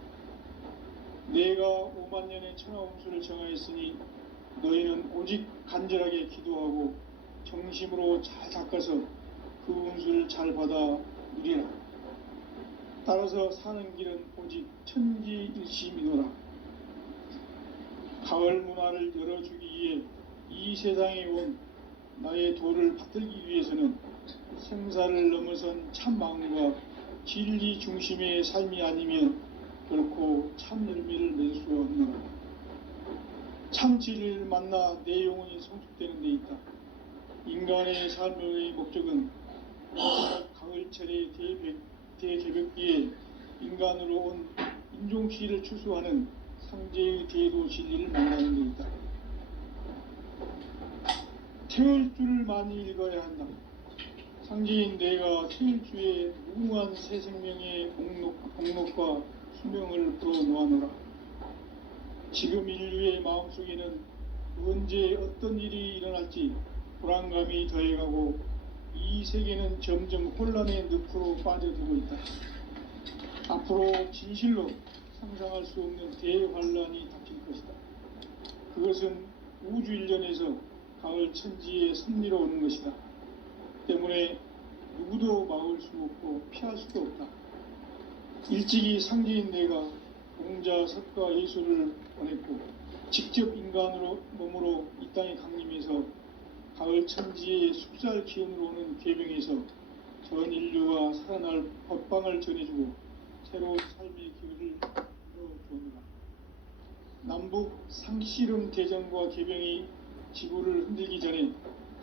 내가 5만년의 천하 운수를 정하였으니 너희는 오직 간절하게 기도하고 정심으로 잘 닦아서 그 운수를 잘 받아 누리라. 따라서 사는 길은 오직 천지일심이노라. 가을 문화를 열어주기 위해 이 세상에 온 나의 도를 받들기 위해서는 생사를 넘어선 참 마음과 진리 중심의 삶이 아니면 결코 참 열매를 맺을 수 없노라. 참 진리를 만나 내 영혼이 성숙되는 데 있다. 인간의 삶의 목적은 가을철의 대개벽기에 인간으로 온 인종시를 추수하는 상제의 대도 진리를 만나는 것이다. 태일주를 많이 읽어야 한다. 상제인 내가 태일주의 무궁한 새 생명의 목록과 수명을 풀어놓아노라. 지금 인류의 마음속에는 언제 어떤 일이 일어날지 불안감이 더해가고 이 세계는 점점 혼란의 늪으로 빠져들고 있다. 앞으로 진실로 상상할 수 없는 대환란이 닥칠 것이다. 그것은 우주 일련에서 가을 천지의 섭리로 오는 것이다. 때문에 누구도 막을 수 없고 피할 수도 없다. 일찍이 상제인 내가 공자, 석가, 예수를 보냈고 직접 인간으로 몸으로 이 땅에 강림해서 가을 천지의 숲살 기운으로 오는 계병에서 전 인류가 살아날 법방을 전해주고 새로운 삶의 기회를 열어주었노라. 남북 상씨름 대전과 계병이 지구를 흔들기 전에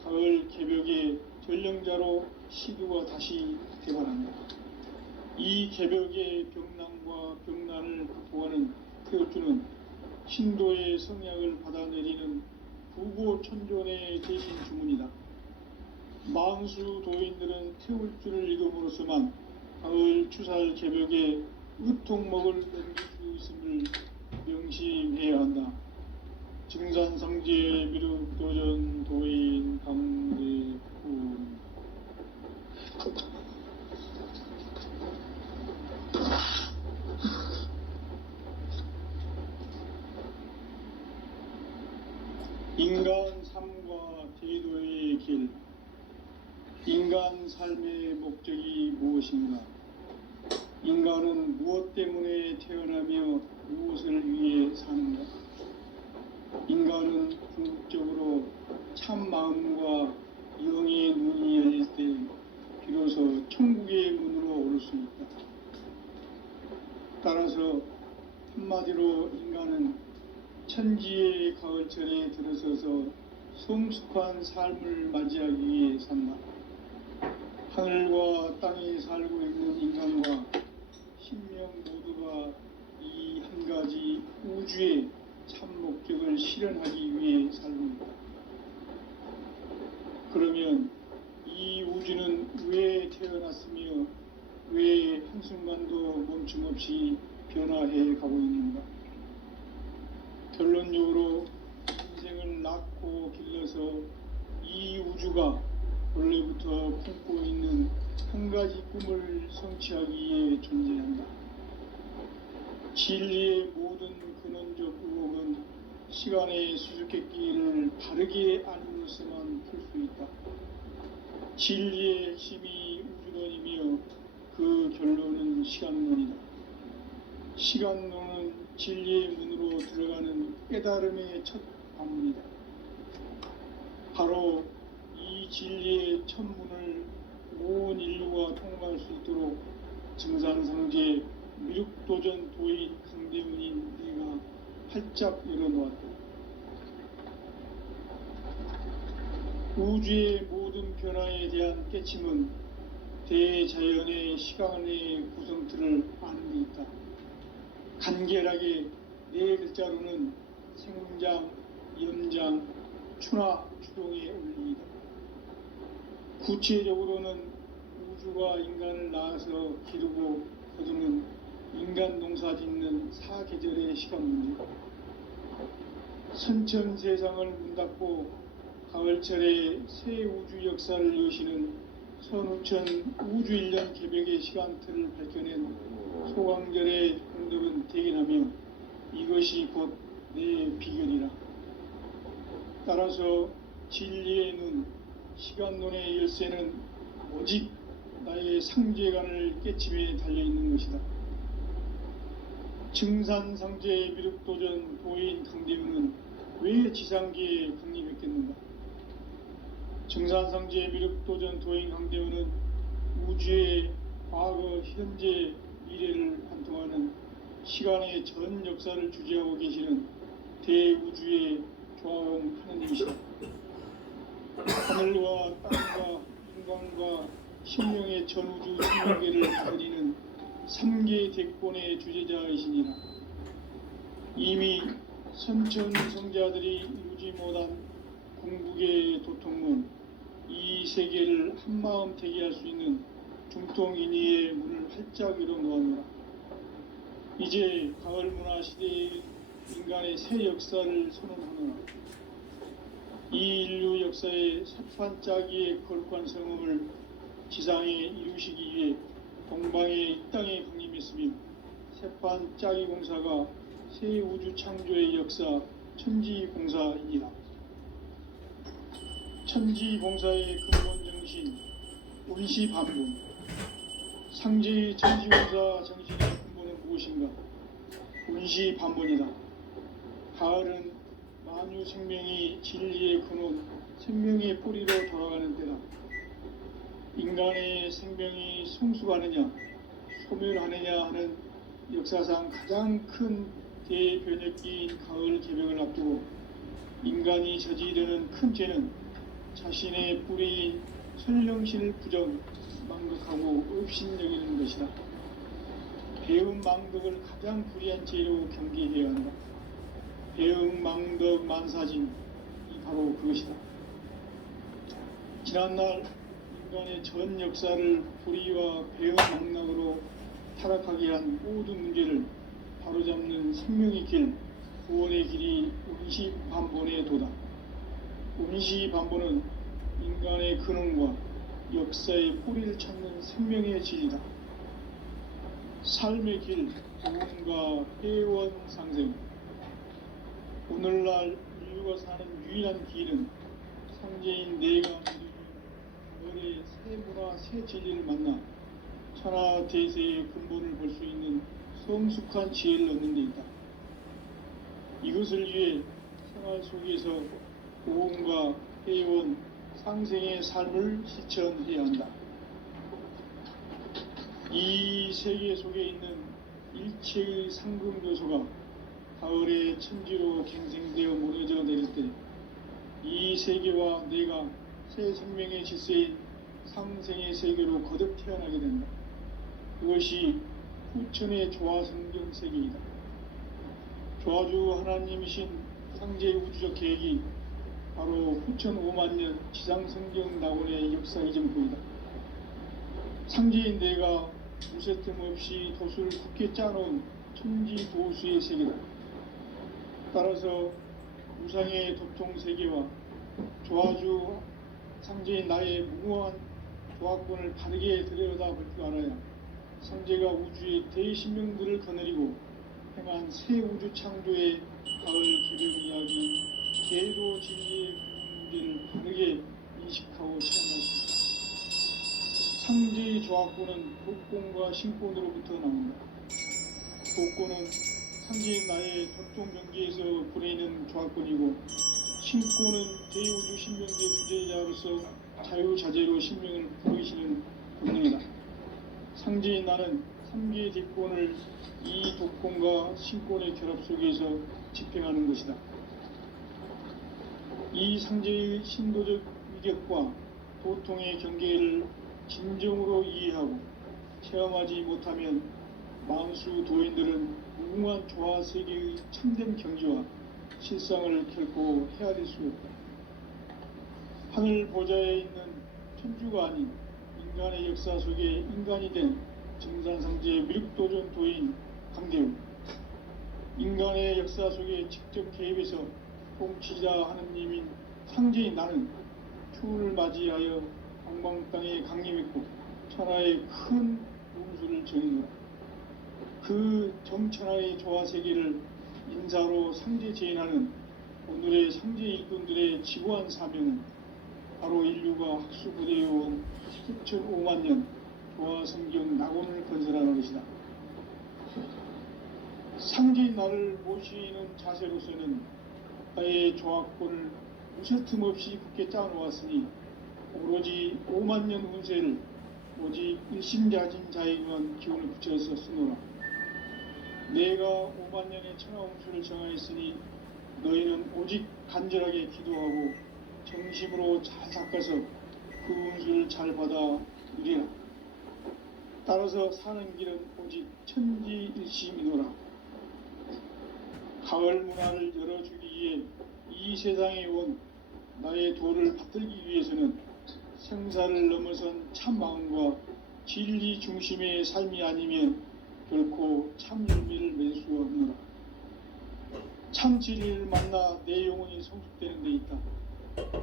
가을 개벽의 전령자로 시두가 다시 개발한다. 이 개벽의 병난과 병난을 극복하는 태울주는 신도의 성약을 받아내리는 부고천존의 대신 주문이다. 망수 도인들은 태울주를 읽음으로써만 가을 추살 개벽에 으통먹을 넘길 수 있음을 명심해야 한다. 증산상제 미륵도전 도인 강대군. 인간 삶과 제도의 길. 인간 삶의 목적이 무엇인가? 인간은 무엇 때문에 태어나며 무엇을 위해 사는가? 인간은 궁극적으로 참 마음과 영의 눈이 열릴 때 비로소 천국의 문으로 오를 수 있다. 따라서 한마디로 인간은 천지의 가을철에 들어서서 성숙한 삶을 맞이하기 위해 산다. 하늘과 땅에 살고 있는 인간과 신명 모두가 이 한 가지 우주의 참 목적을 실현하기 위해 살고 있다. 그러면 이 우주는 왜 태어났으며 왜 한순간도 멈춤 없이 변화해 가고 있는가? 결론적으로 인생을 낳고 길러서 이 우주가 원래부터 품고 있는 한 가지 꿈을 성취하기 위해 존재한다. 진리의 모든 근원적 의혹은 시간의 수수께끼를 바르게 알므로서만 풀 수 있다. 진리의 핵심이 우주론이며 그 결론은 시간론이다. 시간론은 진리의 문으로 들어가는 깨달음의 첫 관문이다. 바로 이 진리의 첫 문을 온 인류가 통과할 수 있도록 증산상제 미륵도전 도인 강대문인 내가 활짝 열어놓았다. 우주의 모든 변화에 대한 깨침은 대자연의 시간의 구성틀을 아는 데 있다. 간결하게 네 글자로는 생장, 염장, 추나, 추동의 원리이다. 구체적으로는 우주가 인간을 낳아서 기르고 거두는 인간 농사 짓는 사계절의 시간 문제. 선천 세상을 문 닫고 가을철에 새 우주 역사를 여시는 선우천 우주 일년 개벽의 시간틀을 밝혀낸 소광절의 공덕은 대견하며 이것이 곧 내 비결이라. 따라서 진리의 눈, 시간론의 열쇠는 오직 나의 상제관을 깨침에 달려있는 것이다. 증산상제 미륵도전 도인 강대문은 왜 지상계에 강림했겠는가? 증산상제 미륵도전 도인 강대문은 우주의 과거, 현재, 미래를 관통하는 시간의 전 역사를 주재하고 계시는 대우주의 조화원 하느님이시다. 하늘과 땅과 인간과 신령의 전우주 생명계를 다스리는 3계 대권의 주제자이시니라. 이미 선천성자들이 이루지 못한 궁극의 도통문 이 세계를 한마음 되게 할 수 있는 중통인의의 문을 활짝 열어놓았노라. 이제 가을 문화 시대의 인간의 새 역사를 선언하노라. 이 인류 역사의 섭판짜기의 거룩한 성음을 지상에 이루시기 위해 동방의 이 땅에 강림했으며 새판짜기 공사가 새 우주 창조의 역사 천지공사이니라. 천지공사의 근본 정신 운시반분. 상제의 천지공사 정신의 근본은 무엇인가? 운시반분이다. 가을은 만유 생명이 진리의 근원, 생명의 뿌리로 돌아가는 때다. 인간의 생명이 성숙하느냐, 소멸하느냐 하는 역사상 가장 큰 대변혁기인 가을 개벽을 앞두고 인간이 저지르는 큰 죄는 자신의 뿌리인 설령신을 부정, 망극하고 업신여기는 것이다. 배음 망덕을 가장 불의한 죄로 경계해야 한다. 배음 망덕 만사진이 바로 그것이다. 지난날 인간의 전 역사를 불의와 배음 망락으로 타락하게 한 모든 문제를 바로잡는 생명의 길, 구원의 길이 운시반본의 도다. 운시반본은 인간의 근원과 역사의 뿌리를 찾는 생명의 진리다. 삶의 길, 구원과 회원 상생. 오늘날 인류가 사는 유일한 길은 상제인 내가 너의 새 문화, 새 진리를 만나 천하 대세의 근본을 볼 수 있는 성숙한 지혜를 얻는 데 있다. 이것을 위해 생활 속에서 고음과 회원, 상생의 삶을 실천해야 한다. 이 세계 속에 있는 일체의 상금 요소가 가을의 천지로 갱생되어 무너져 내릴 때 이 세계와 내가 새 생명의 질서인 상생의 세계로 거듭 태어나게 된다. 그것이 후천의 조화성경 세계이다. 조화주 하나님이신 상제의 우주적 계획이 바로 후천 5만 년 지상성경 낙원의 역사 이전부이다. 상제인 내가 무쇠틈 없이 도수를 굳게 짜놓은 천지도수의 세계다. 따라서 우상의 도통 세계와 조화주 상제인 나의 무모한 조화권을 바르게 들여다볼 줄 알아야 상제가 우주의 대신명들을 거느리고 행한 새 우주 창조의 가을 개벽 이야기, 계도 진리의 문제를 바르게 인식하고 체험할 수 있다. 상제의 조화권은 복권과 신권으로부터 나온다. 복권은 상제인 나의 도통 경계에서 보내는 조화권이고, 신권은 대우주 신명계 주제자로서 자유자재로 신명을 부르시는 본능이다. 상제인 나는 3계 대권을 이 도권과 신권의 결합 속에서 집행하는 것이다. 이 상제의 신도적 위격과 도통의 경계를 진정으로 이해하고 체험하지 못하면 만수 도인들은 무궁한 조화 세계의 참된 경지와 실상을 결코 헤아릴 수 없다. 하늘 보좌에 있는 천주가 아닌 인간의 역사 속에 인간이 된 정산상제의 미륵도전 도인 강대우, 인간의 역사 속에 직접 개입해서 통치자 하느님인 상제인 나는 추운을 맞이하여 방방 땅에 강림했고 천하의 큰 용수를 정의노라. 그 정천하의 조화세계를 인사로 상제 제인하는 오늘의 상제 일꾼들의 지고한 사명은 바로 인류가 학수부대해온 수천 5만 년 조화성경 낙원을 건설하는 것이다. 상제인 나를 모시는 자세로서는 나의 조화권을 무쇠틈 없이 굳게 짜놓았으니 오로지 5만 년 운세를 오직 일심자진 자에게만 기운을 붙여서 쓰노라. 내가 5만 년의 천하홍수를 정하였으니 너희는 오직 간절하게 기도하고 정심으로 잘 닦아서 그 운수를 잘 받아 누리라. 따라서 사는 길은 오직 천지일심이노라. 가을 문화를 열어주기 위해 이 세상에 온 나의 도를 받들기 위해서는 생사를 넘어선 참 마음과 진리 중심의 삶이 아니면 결코 참 열매를 맺을 수 없노라. 참 진리를 만나 내 영혼이 성숙되는 데 있다.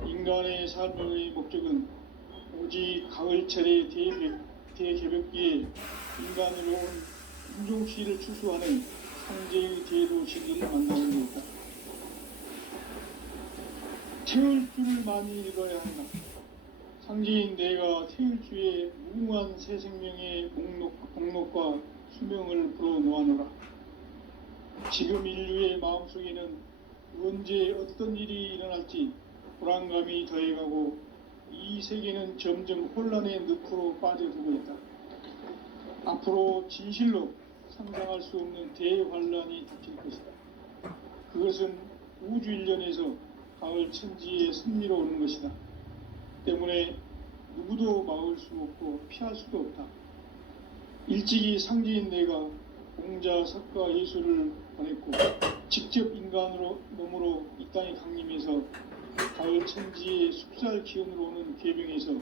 인간의 삶의 목적은 오직 가을철의 대개벽기에 인간으로 온 인종시를 추수하는 상제의 제도 진리를 만나는 데 있다. 태울 줄을 많이 읽어야 한다. 상제인 내가 태울 주의 무궁한 새 생명의 목록과 수명을 불어놓아노라. 지금 인류의 마음속에는 언제 어떤 일이 일어날지 불안감이 더해가고 이 세계는 점점 혼란의 늪으로 빠져들고 있다. 앞으로 진실로 상상할 수 없는 대환란이 닥칠 것이다. 그것은 우주 일련에서 가을 천지의 승리로 오는 것이다. 때문에 누구도 막을 수 없고 피할 수도 없다. 일찍이 상제인 내가 공자, 석가, 예수를 보냈고 직접 인간으로 몸으로 이 땅에 강림해서 가을 천지의 숲살 기운으로 오는 계명에서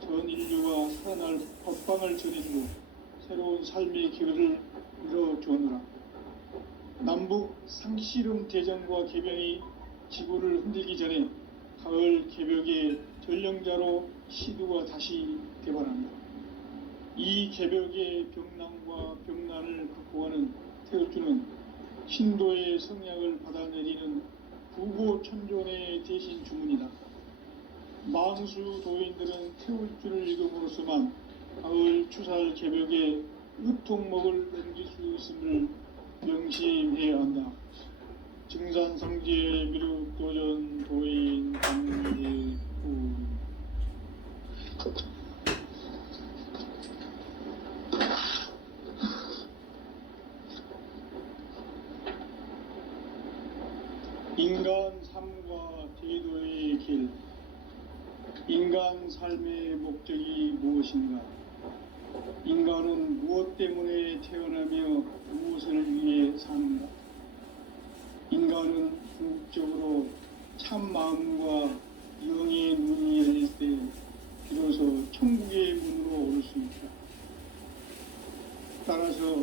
전 인류가 살아날 법방을 전해주고 새로운 삶의 기회를 이뤄주었노라. 남북 상씨름 대전과 개병이 지구를 흔들기 전에 가을 개벽의 전령자로 시두가 다시 개발한다. 이 개벽의 병난과 병난을 극복하는 태울주는 신도의 성약을 받아내리는 부고천존의 대신 주문이다. 만수 도인들은 태울주를 읽음으로써만 가을 추살 개벽에 으통목을 넘길 수 있음을 명심해야 한다. 증산성제 미륵도전 도인 강대구. 인간 삶과 제도의 길. 인간 삶의 목적이 무엇인가? 인간은 무엇 때문에 태어나며 무엇을 위해 사는가? 인간은 궁극적으로 참 마음과 영의 눈이 열릴 때 비로소 천국의 문으로 오를 수 있다. 따라서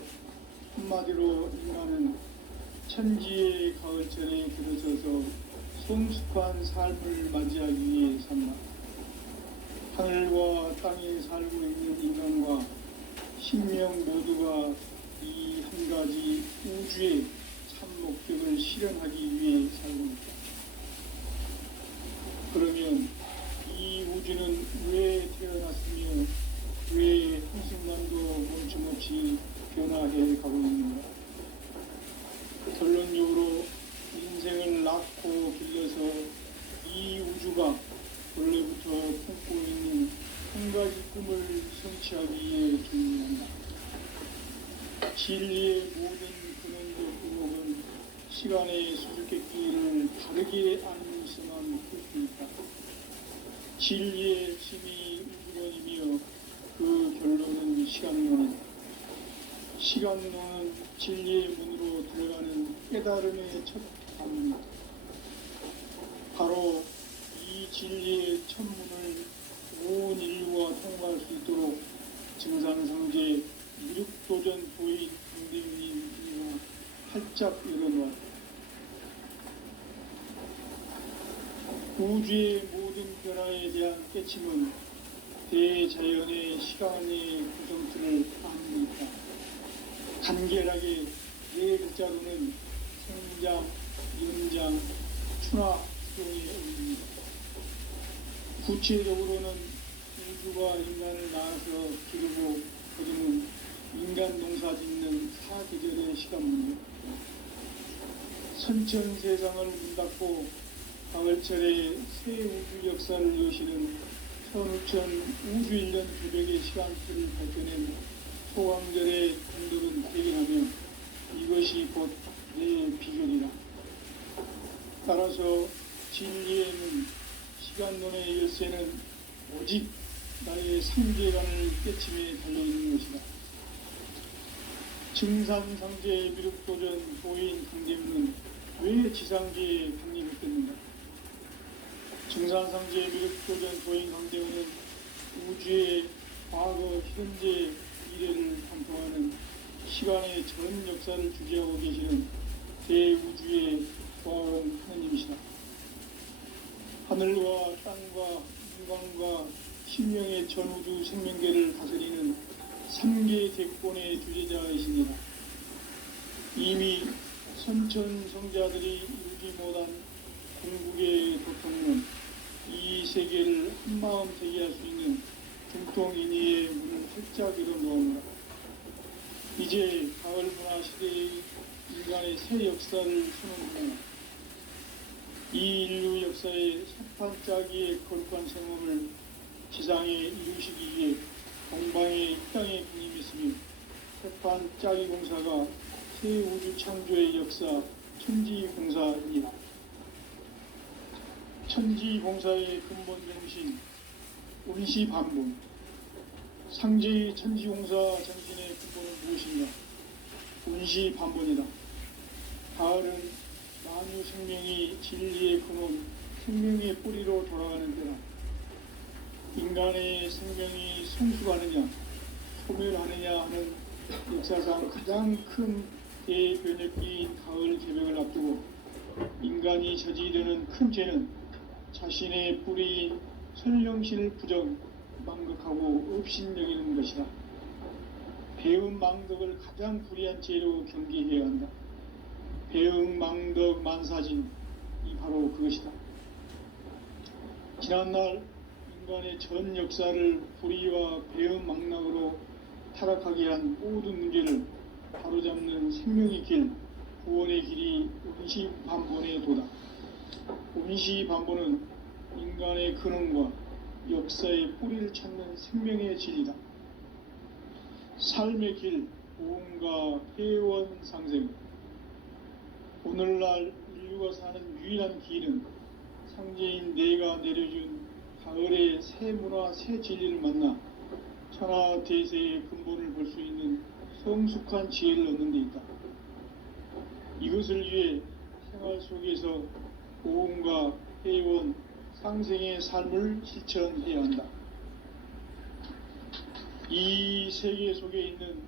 한마디로 인간은 천지의 가을철에 들어서서 성숙한 삶을 맞이하기 위해 산다. 하늘과 땅에 살고 있는 인간과 신명 모두가 이 한 가지 우주의 참 목적을 실현하기 위해 살고 있다. 그러면 이 우주는 왜 태어났으며 왜 한순간도 멈춤없이 변화해 가고 있는가? 결론적으로 인생을 낳고 길러서 이 우주가 원래부터 품고 있는 한 가지 꿈을 성취하기 위해 준비한다. 진리의 모든 근원적 의목은 시간의 수수께끼를 다르게 안으면서만 풀 수 있다. 진리의 핵심이 우주론이며 그 결론은 시간론이다. 시간론은 진리의 문으로 들어가는 깨달음의 첫 방문이다. 바로 이 진리의 첫 문을 온 인류가 통과할 수 있도록 증산성제 미륵도전 도인 강대윤이 활짝 열어놓았다. 우주의 모든 변화에 대한 깨침은 대자연의 시간의 구성틀을 아닙니다. 간결하게 네 글자로는 생장, 연장, 추나, 수동에 올립니다. 구체적으로는 우주가 인간을 낳아서 기르고 거두는 인간 농사 짓는 사계절의 시간문이다. 선천 세상을 문 닫고 가을철에 새 우주 역사를 여시는 선우천 우주일년 개벽의 시간틀을 발견한 소강절의 공덕은 대견하며 이것이 곧 내 비결이다. 따라서 진리에는 시간론의 열쇠는 오직 나의 상제관을 깨침에 달려있는 것이다. 증산상제 미륵도전 도인 강대문은 왜 지상계에 강림했겠는가? 증산상제 미륵도전 도인 강대문은 우주의 과거, 현재, 미래를 관통하는 시간의 전 역사를 주재하고 계시는 대우주의 조화로운 하느님이시다. 하늘과 땅과 인간과 신명의 전우주 생명계를 다스리는 3계 대권의 주재자이십니다. 이미 선천성자들이 이루지 못한 궁극의 도통은 이 세계를 한마음 되게 할 수 있는 중통인의의 문을 활짝 열어놓으라. 이제 가을 문화 시대의 인간의 새 역사를 선언합니다. 이 인류 역사의 석판짜기의 거룩한 성험을 지상에 이루시기 위해 동방의 이 땅에 군림했으며 석판짜기 공사가 새 우주 창조의 역사 천지공사입니다. 천지공사의 근본 정신 운시반본. 상제의 천지공사 정신의 근본은 무엇인가? 운시반본이다. 가을은 만유 생명이 진리의 근원, 생명의 뿌리로 돌아가는 때다. 인간의 생명이 성숙하느냐, 소멸하느냐 하는 역사상 가장 큰 대변혁기인 가을 개벽을 앞두고 인간이 저지르는 큰 죄는 자신의 뿌리인 설령신을 부정, 망극하고 업신여기는 것이다. 배음 망덕을 가장 불의한 죄로 경계해야 한다. 배음 망덕 만사진, 이 바로 그것이다. 지난날 인간의 전 역사를 불의와 배음 망락으로 타락하게 한 모든 문제를 바로잡는 생명의 길, 구원의 길이 운시반본의 도다. 운시반본은 인간의 근원과 역사의 뿌리를 찾는 생명의 진리다. 삶의 길, 보험과 회원상생. 오늘날 인류가 사는 유일한 길은 상제인 내가 내려준 가을의 새 문화, 새 진리를 만나 천하대세의 근본을 볼 수 있는 성숙한 지혜를 얻는 데 있다. 이것을 위해 생활 속에서 보험과 회원, 상생의 삶을 실천해야 한다. 이 세계 속에 있는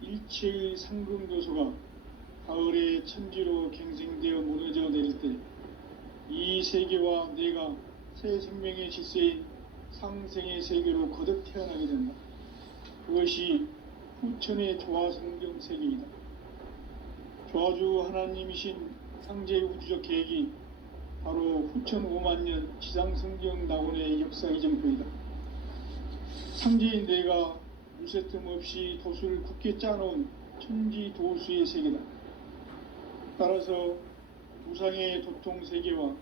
일체의 상금교소가 가을의 천지로 갱생되어 무너져 내릴 때 이 세계와 내가 새 생명의 질서인 상생의 세계로 거듭 태어나게 된다. 그것이 후천의 조화성경 세계이다. 조화주 하나님이신 상제의 우주적 계획이 바로 후천 5만년 지상성경 낙원의 역사 이정표이다. 상제인 내가 물새틈 없이 도수를 굳게 짜놓은 천지 도수의 세계다. 따라서 무상의 도통 세계와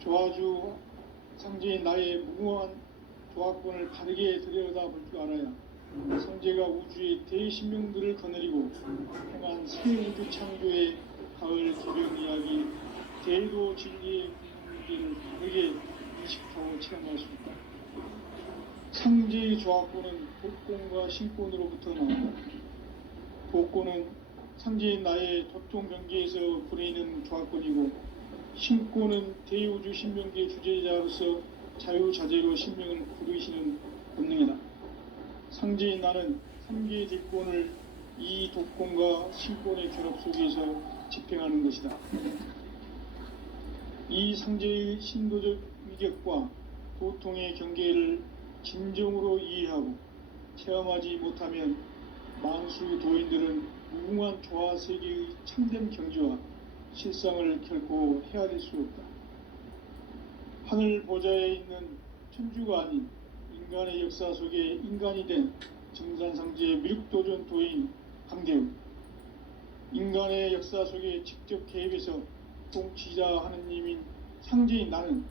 조화주 상제인 나의 무궁한 조화권을 바르게 들여다볼 줄 알아야 상제가 우주의 대신명들을 거느리고 행한 새 우주 창조의 가을 개벽 이야기, 대도 진리의 궁극문제를 바르게 인식하고 체험할 수 있다. 상제의 조화권은 복권과 신권으로부터 나온다. 복권은 상제인 나의 도통 경계에서 부리는 조화권이고, 신권은 대우주 신명계 주제자로서 자유자재로 신명을 부르시는 본능이다. 상제인 나는 3개의 뒷권을 이 독권과 신권의 결합 속에서 집행하는 것이다. 이 상제의 신도적 위격과 도통의 경계를 진정으로 이해하고 체험하지 못하면 만수 도인들은 무궁한 조화 세계의 참된 경지와 실상을 결코 헤아릴 수 없다. 하늘 보좌에 있는 천주가 아닌 인간의 역사 속에 인간이 된 증산상제 미륵도전 도인 강대우, 인간의 역사 속에 직접 개입해서 통치자 하느님인 상제인 나는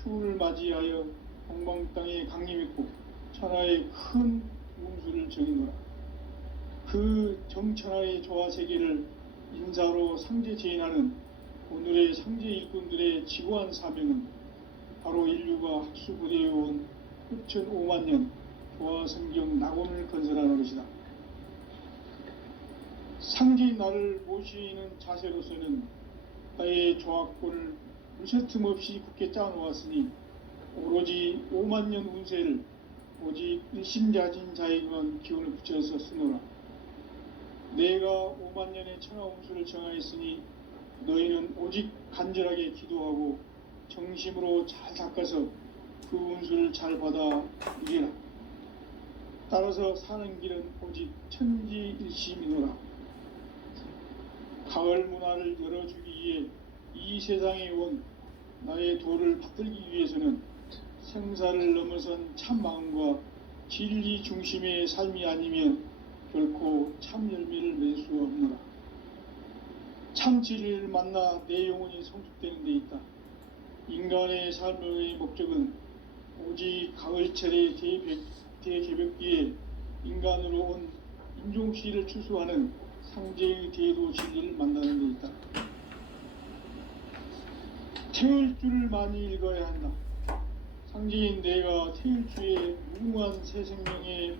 추운을 맞이하여 동방 땅에 강림했고 천하의 큰 운수를 정인노라. 그 정천하의 조화 세계를 인사로 상제 제인하는 오늘의 상제 일꾼들의 지고한 사명은 바로 인류가 학수고대해온 흡천 5만 년 조화성경 낙원을 건설하는 것이다. 상기 나를 모시는 자세로서는 나의 조합권을 무쇠틈 없이 굳게 짜놓았으니 오로지 5만 년 운세를 오직 일심자진 자에게만 기운을 붙여서 쓰노라. 내가 5만 년의 천하 운수를 정하였으니 너희는 오직 간절하게 기도하고 정심으로 잘 닦아서 그 운수를 잘 받아 누리라. 따라서 사는 길은 오직 천지일심이노라. 가을 문화를 열어주기 위해 이 세상에 온 나의 도를 받들기 위해서는 생사를 넘어선 참 마음과 진리 중심의 삶이 아니면 결코 참 열매를 맺을 수 없노라. 참 진리를 만나 내 영혼이 성숙되는 데 있다. 인간의 삶의 목적은 오직 가을철의 대개벽기에 인간으로 온 인종시를 추수하는 상제의 대도 진리를 만나는 데 있다. 태일주를 많이 읽어야 한다. 상제인 내가 태일주의 무궁한 새 생명의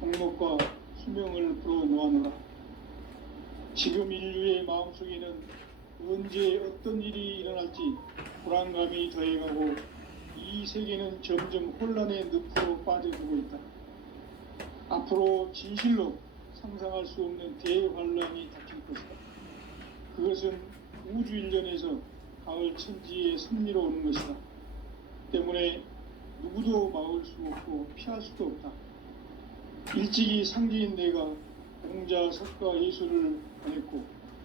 목록과 수명을 풀어놓아노라. 지금 인류의 마음속에는 언제 어떤 일이 일어날지 불안감이 더해가고 이 세계는 점점 혼란의 늪으로 빠져들고 있다. 앞으로 진실로 상상할 수 없는 대환란이 닥칠 것이다. 그것은 우주 일련에서 가을 천지의 섭리로 오는 것이다. 때문에 누구도 막을 수 없고 피할 수도 없다. 일찍이 상제인 내가 공자, 석가, 예수를 보냈고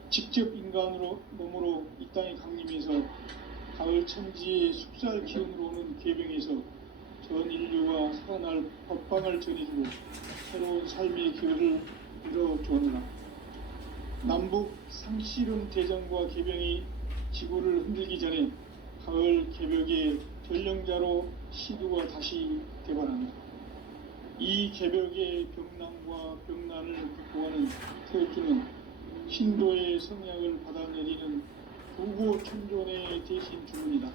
직접 인간으로 몸으로 이 땅에 강림해서 가을 천지의 숙살 기운으로 오는 계병에서 전 인류가 살아날 법방을 전해주고 새로운 삶의 기회를 이뤄주느라. 남북 상씨름 대전과 계병이 지구를 흔들기 전에 가을 개벽의 전령자로 시두가 다시 대발한다. 이 개벽의 병난과 병난을 극복하는 태일주는 신도의 성약을 받아내리는 부고천존의 대신 주문이다.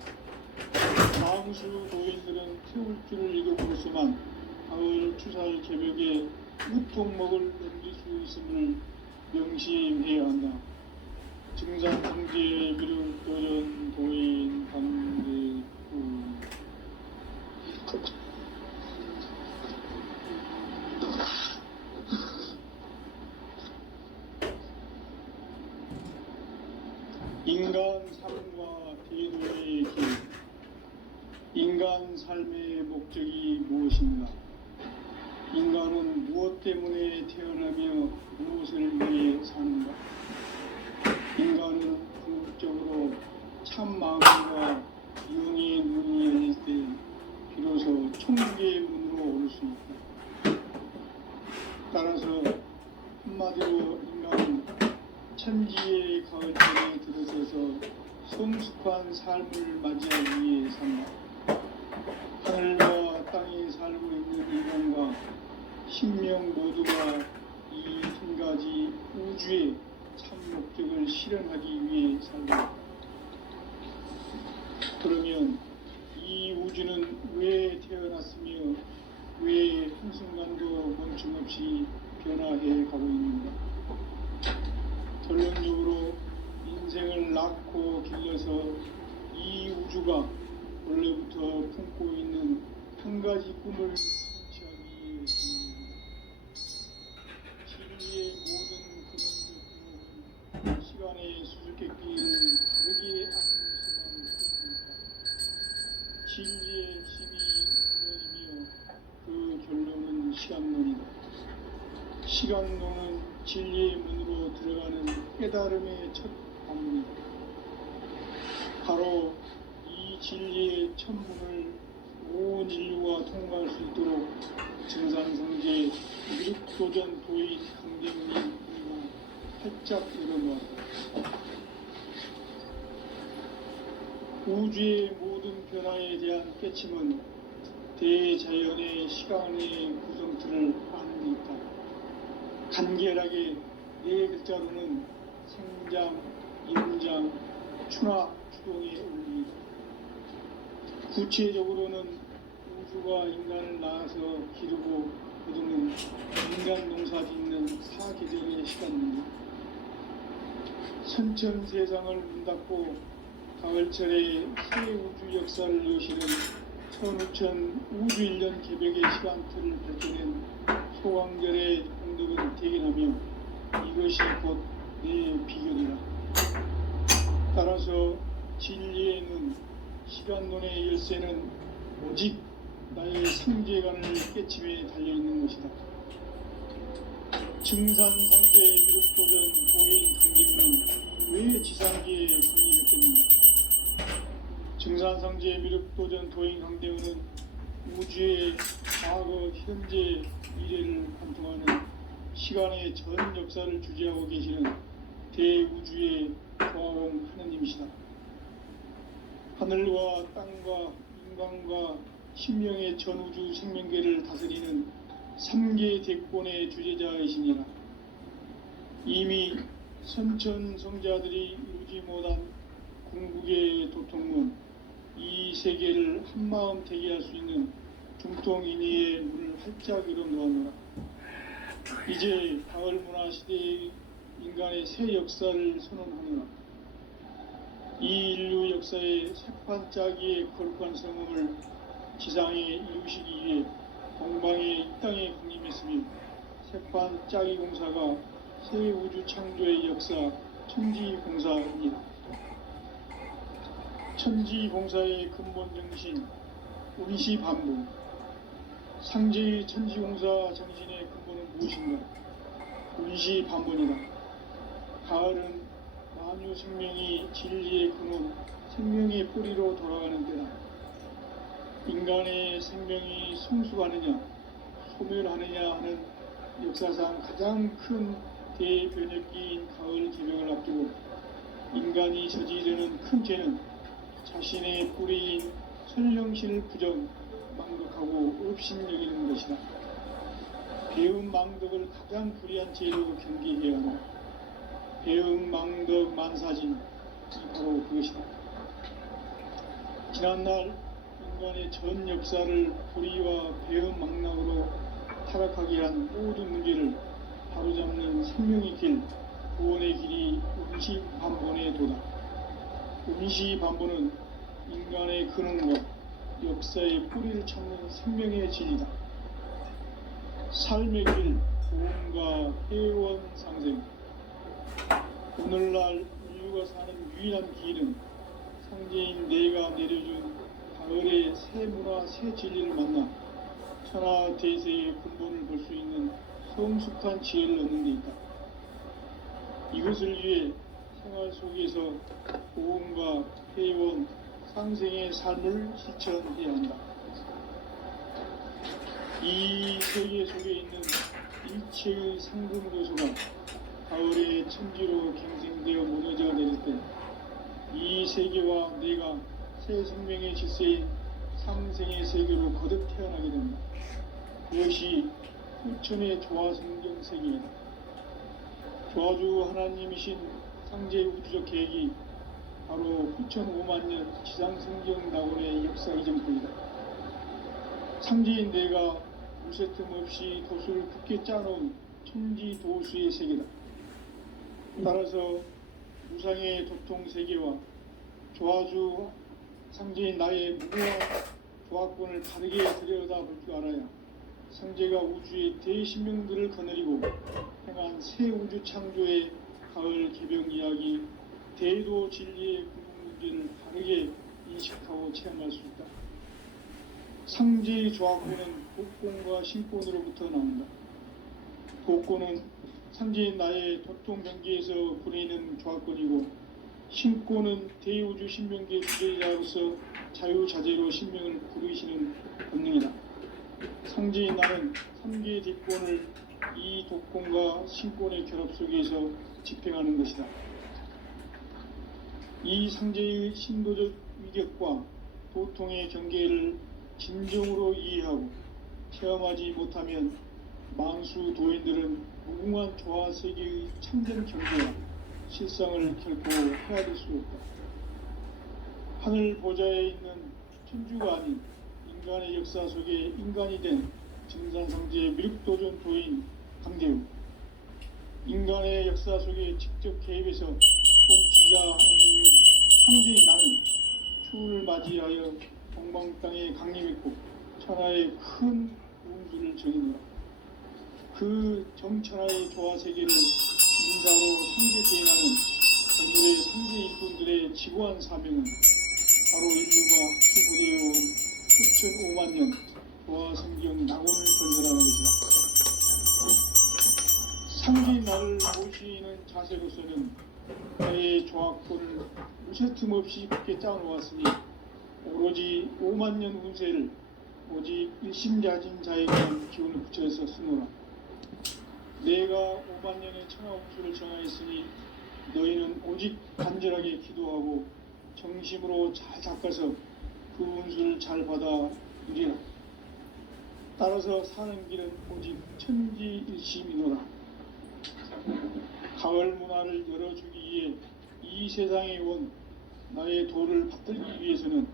다음수 노인들은 태울주를 읽음으로써만 가을 추살 개벽의 으통목을 넘길 수 있음을 명심해야 한다. 증상 통제 미륵 도전 도인 강대구. 인간 삶과 대도의 길. 인간 삶의 목적이 무엇인가? 인간은 무엇 때문에 태어나며 무엇을 위해 사는가? 인간은 궁극적으로 참 마음과 영의 문이 열릴 때 비로소 천국의 문으로 오를 수 있다. 따라서 한마디로 인간은 천지의 가을철에 들어서서 성숙한 삶을 맞이하기 위해 산다. 하늘과 땅에 살고 있는 인간과 신명 모두가 이 한 가지 우주의 참 목적을 실현하기 위해 살다. 그러면 이 우주는 왜 태어났으며 왜 한순간도 멈춤없이 변화해 가고 있는가? 결론적으로 인생을 낳고 길러서 이 우주가 원래부터 품고 있는 한 가지 꿈을 성취하기 위해서입니다. 진리의 모든 근원적 구멍은 시간의 수수께끼를 다르게 안을 수만 있습니다. 진리의 힘이 근원이며 그 결론은 시간론이다. 시간론은 진리의 문으로 들어가는 깨달음의 첫 방문이다. 바로 이 진리의 천문을 온 인류가 통과할 수 있도록 증산성제 미륵도전 도인 강대문이 그리고 활짝 열어놓았다. 우주의 모든 변화에 대한 깨침은 대자연의 시간의 구성틀을 아는 데 있다. 간결하게 네 글자로는 생장, 임장, 추나, 추동의 원리이다. 구체적으로는 우주가 인간을 낳아서 기르고 거두는 인간 농사 짓는 사계절의 시간입니다. 선천 세상을 문 닫고 가을철에 새 우주 역사를 여시는 천우천 우주 1년 개벽의 시간틀을 밝혀낸 소왕절의 공덕은 대견하며 이것이 곧 내 비결이라. 따라서 진리의 눈, 시간론의 열쇠는 오직 나의 성재관을 깨침에 달려있는 것이다. 증산상제의 미륵도전 도인 강림은 왜 지상계에 성립했겠는가? 증산상제의 미륵도전 도인 강림은 우주의 과거, 현재, 미래를 관통하는 시간의 전 역사를 주재하고 계시는 대우주의 조화공 하느님이시다. 하늘과 땅과 인간과 신명의 전우주 생명계를 다스리는 3계 대권의 주재자이시니라. 이미 선천성자들이 이루지 못한 궁극의 도통문, 이 세계를 한마음 되게 할 수 있는 중통인의의 문을 활짝 열어놓았노라. 이제 가을 문화 시대의 인간의 새 역사를 선언하노라. 이 인류 역사의 새판짜기의 거룩한 성음을 지상에 이루시기 위해 동방의 이 땅에 강림했으며 새판짜기 공사가 새 우주 창조의 역사 천지공사입니다. 천지공사의 근본 정신 운시반복. 상제의 천지공사 정신의 근본은 무엇인가? 운시반복이다. 가을은 만유 생명이 진리의 근원, 생명의 뿌리로 돌아가는 때다. 인간의 생명이 성숙하느냐, 소멸하느냐 하는 역사상 가장 큰 대변혁기인 가을 개벽을 앞두고 인간이 저지르는 큰 죄는 자신의 뿌리인 설령신을 부정, 망덕하고 업신여기는 것이다. 배음 망덕을 가장 불의한 죄로 경계해야 한다. 배음 망덕 만사진, 바로 그것이다. 지난날 인간의 전 역사를 불의와 배음 망락으로 타락하게 한 모든 문제를 바로잡는 생명의 길, 구원의 길이 운시반본의 도다. 운시반본은 인간의 근원과 역사의 뿌리를 찾는 생명의 진리다. 삶의 길, 구원과 회원 상생. 오늘날 인류가 사는 유일한 길은 상제인 내가 내려준 가을의 새 문화, 새 진리를 만나 천하 대세의 근본을 볼 수 있는 성숙한 지혜를 얻는 데 있다. 이것을 위해 생활 속에서 보험과 회원, 상생의 삶을 실천해야 한다. 이 세계 속에 있는 일체의 상금 요소가 가을의 천지로 갱생되어 무너져 내릴 때 이 세계와 내가 새 생명의 질서인 상생의 세계로 거듭 태어나게 된다. 그것이 후천의 조화성경 세계이다. 조화주 하나님이신 상제 우주적 계획이 바로 후천 5만년 지상성경 낙원의 역사 이전부이다. 상제인 내가 무쇠 틈 없이 도수를 굳게 짜놓은 천지 도수의 세계다. 따라서 무상의 도통 세계와 조화주 상제인 나의 무궁한 조화권을 다르게 들여다볼 줄 알아야 상제가 우주의 대신명들을 거느리고 행한 새 우주 창조의 가을 개벽 이야기, 대도 진리의 궁극 문제를 다르게 인식하고 체험할 수 있다. 상제의 조화권은 복권과 신권으로부터 나온다. 복권은 상제인 나의 도통 경계에서 부리는 조화권이고, 신권은 대우주 신명계 주제자로서 자유자재로 신명을 부르시는 본능이다. 상제인 나는 3계 뒷권을 이 독권과 신권의 결합 속에서 집행하는 것이다. 이 상제의 신도적 위격과 도통의 경계를 진정으로 이해하고 체험하지 못하면 만수 도인들은 무궁한 조화 세계의 참된 경계와 실상을 결코 헤아릴 수 없다. 하늘 보좌에 있는 천주가 아닌 인간의 역사 속에 인간이 된 증산상제의 미륵도전 도인 강대우, 인간의 역사 속에 직접 개입해서 통치자 하느님이 상제인 나는 추운을 맞이하여 동방 땅에 강림했고 천하의 큰 운수를 정의노라. 그 정천하의 조화세계를 인사로 상제대인하는 오늘의 상제 일꾼들의 지고한 사명은 바로 인류가 학수부대해온 수천 5만 년 조화성경 낙원을 건설하는 것이다. 상제인 나를 모시는 자세로서는 나의 조합권을 무쇠 틈없이 굳게 짜놓았으니 오로지 5만 년 운세를 오직 일심자진 자에게만 기운을 붙여서 쓰노라. 내가 5만 년의 천하 운수를 정하였으니 너희는 오직 간절하게 기도하고 정심으로 잘 닦아서 그 운수를 잘 받아 누리라. 따라서 사는 길은 오직 천지일심이노라. 가을 문화를 열어주기 위해 이 세상에 온 나의 도를 받들기 위해서는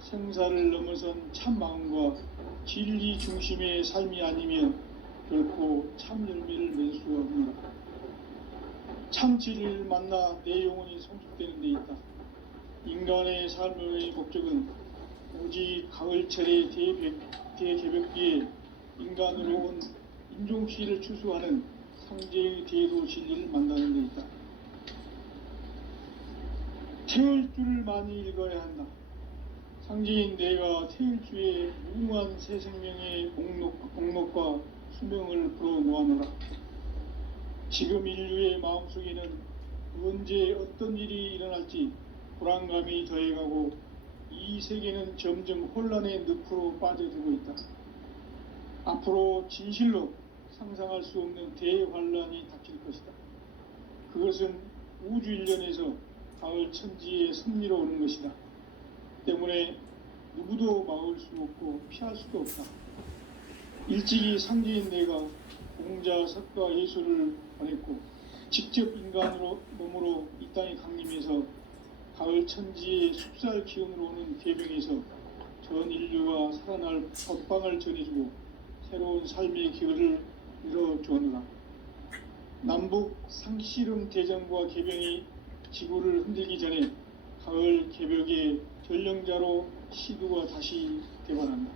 생사를 넘어선 참 마음과 진리 중심의 삶이 아니면 결코 참 열매를 맺을 수가 없노라. 참 진리를 만나 내 영혼이 성숙되는 데 있다. 인간의 삶의 목적은 오직 가을철의 대개벽기에 인간으로 온 인종시를 추수하는 상제의 대도 진리를 만나는 데 있다. 태을 줄을 많이 읽어야 한다. 상제인 내가 태일주의 무궁한 새 생명의 공록과 수명을 불어놓아노라. 지금 인류의 마음속에는 언제 어떤 일이 일어날지 불안감이 더해가고 이 세계는 점점 혼란의 늪으로 빠져들고 있다. 앞으로 진실로 상상할 수 없는 대환란이 닥칠 것이다. 그것은 우주 일련에서 가을 천지의 섭리로 오는 것이다. 때문에 누구도 막을 수 없고 피할 수도 없다. 일찍이 상제인 내가 공자, 석가, 예수를 보냈고 직접 인간으로 몸으로 이 땅에 강림해서 가을 천지의 숲살 기운으로 오는 계병에서 전 인류가 살아날 법방을 전해주고 새로운 삶의 기회를 이뤄주었노라. 남북 상씨름 대전과 계병이 지구를 흔들기 전에 가을 개벽의 전령자로 시두가 다시 되반한다.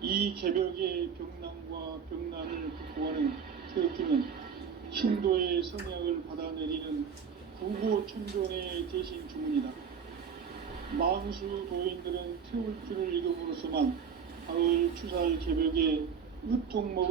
이 개벽의 병난과 병난을 극복하는 태극기는 신도의 성약을 받아내리는 구고천존의 대신 주문이다. 만수 도인들은 태울주를 읽음으로써만 가을 추살 개벽의 으통먹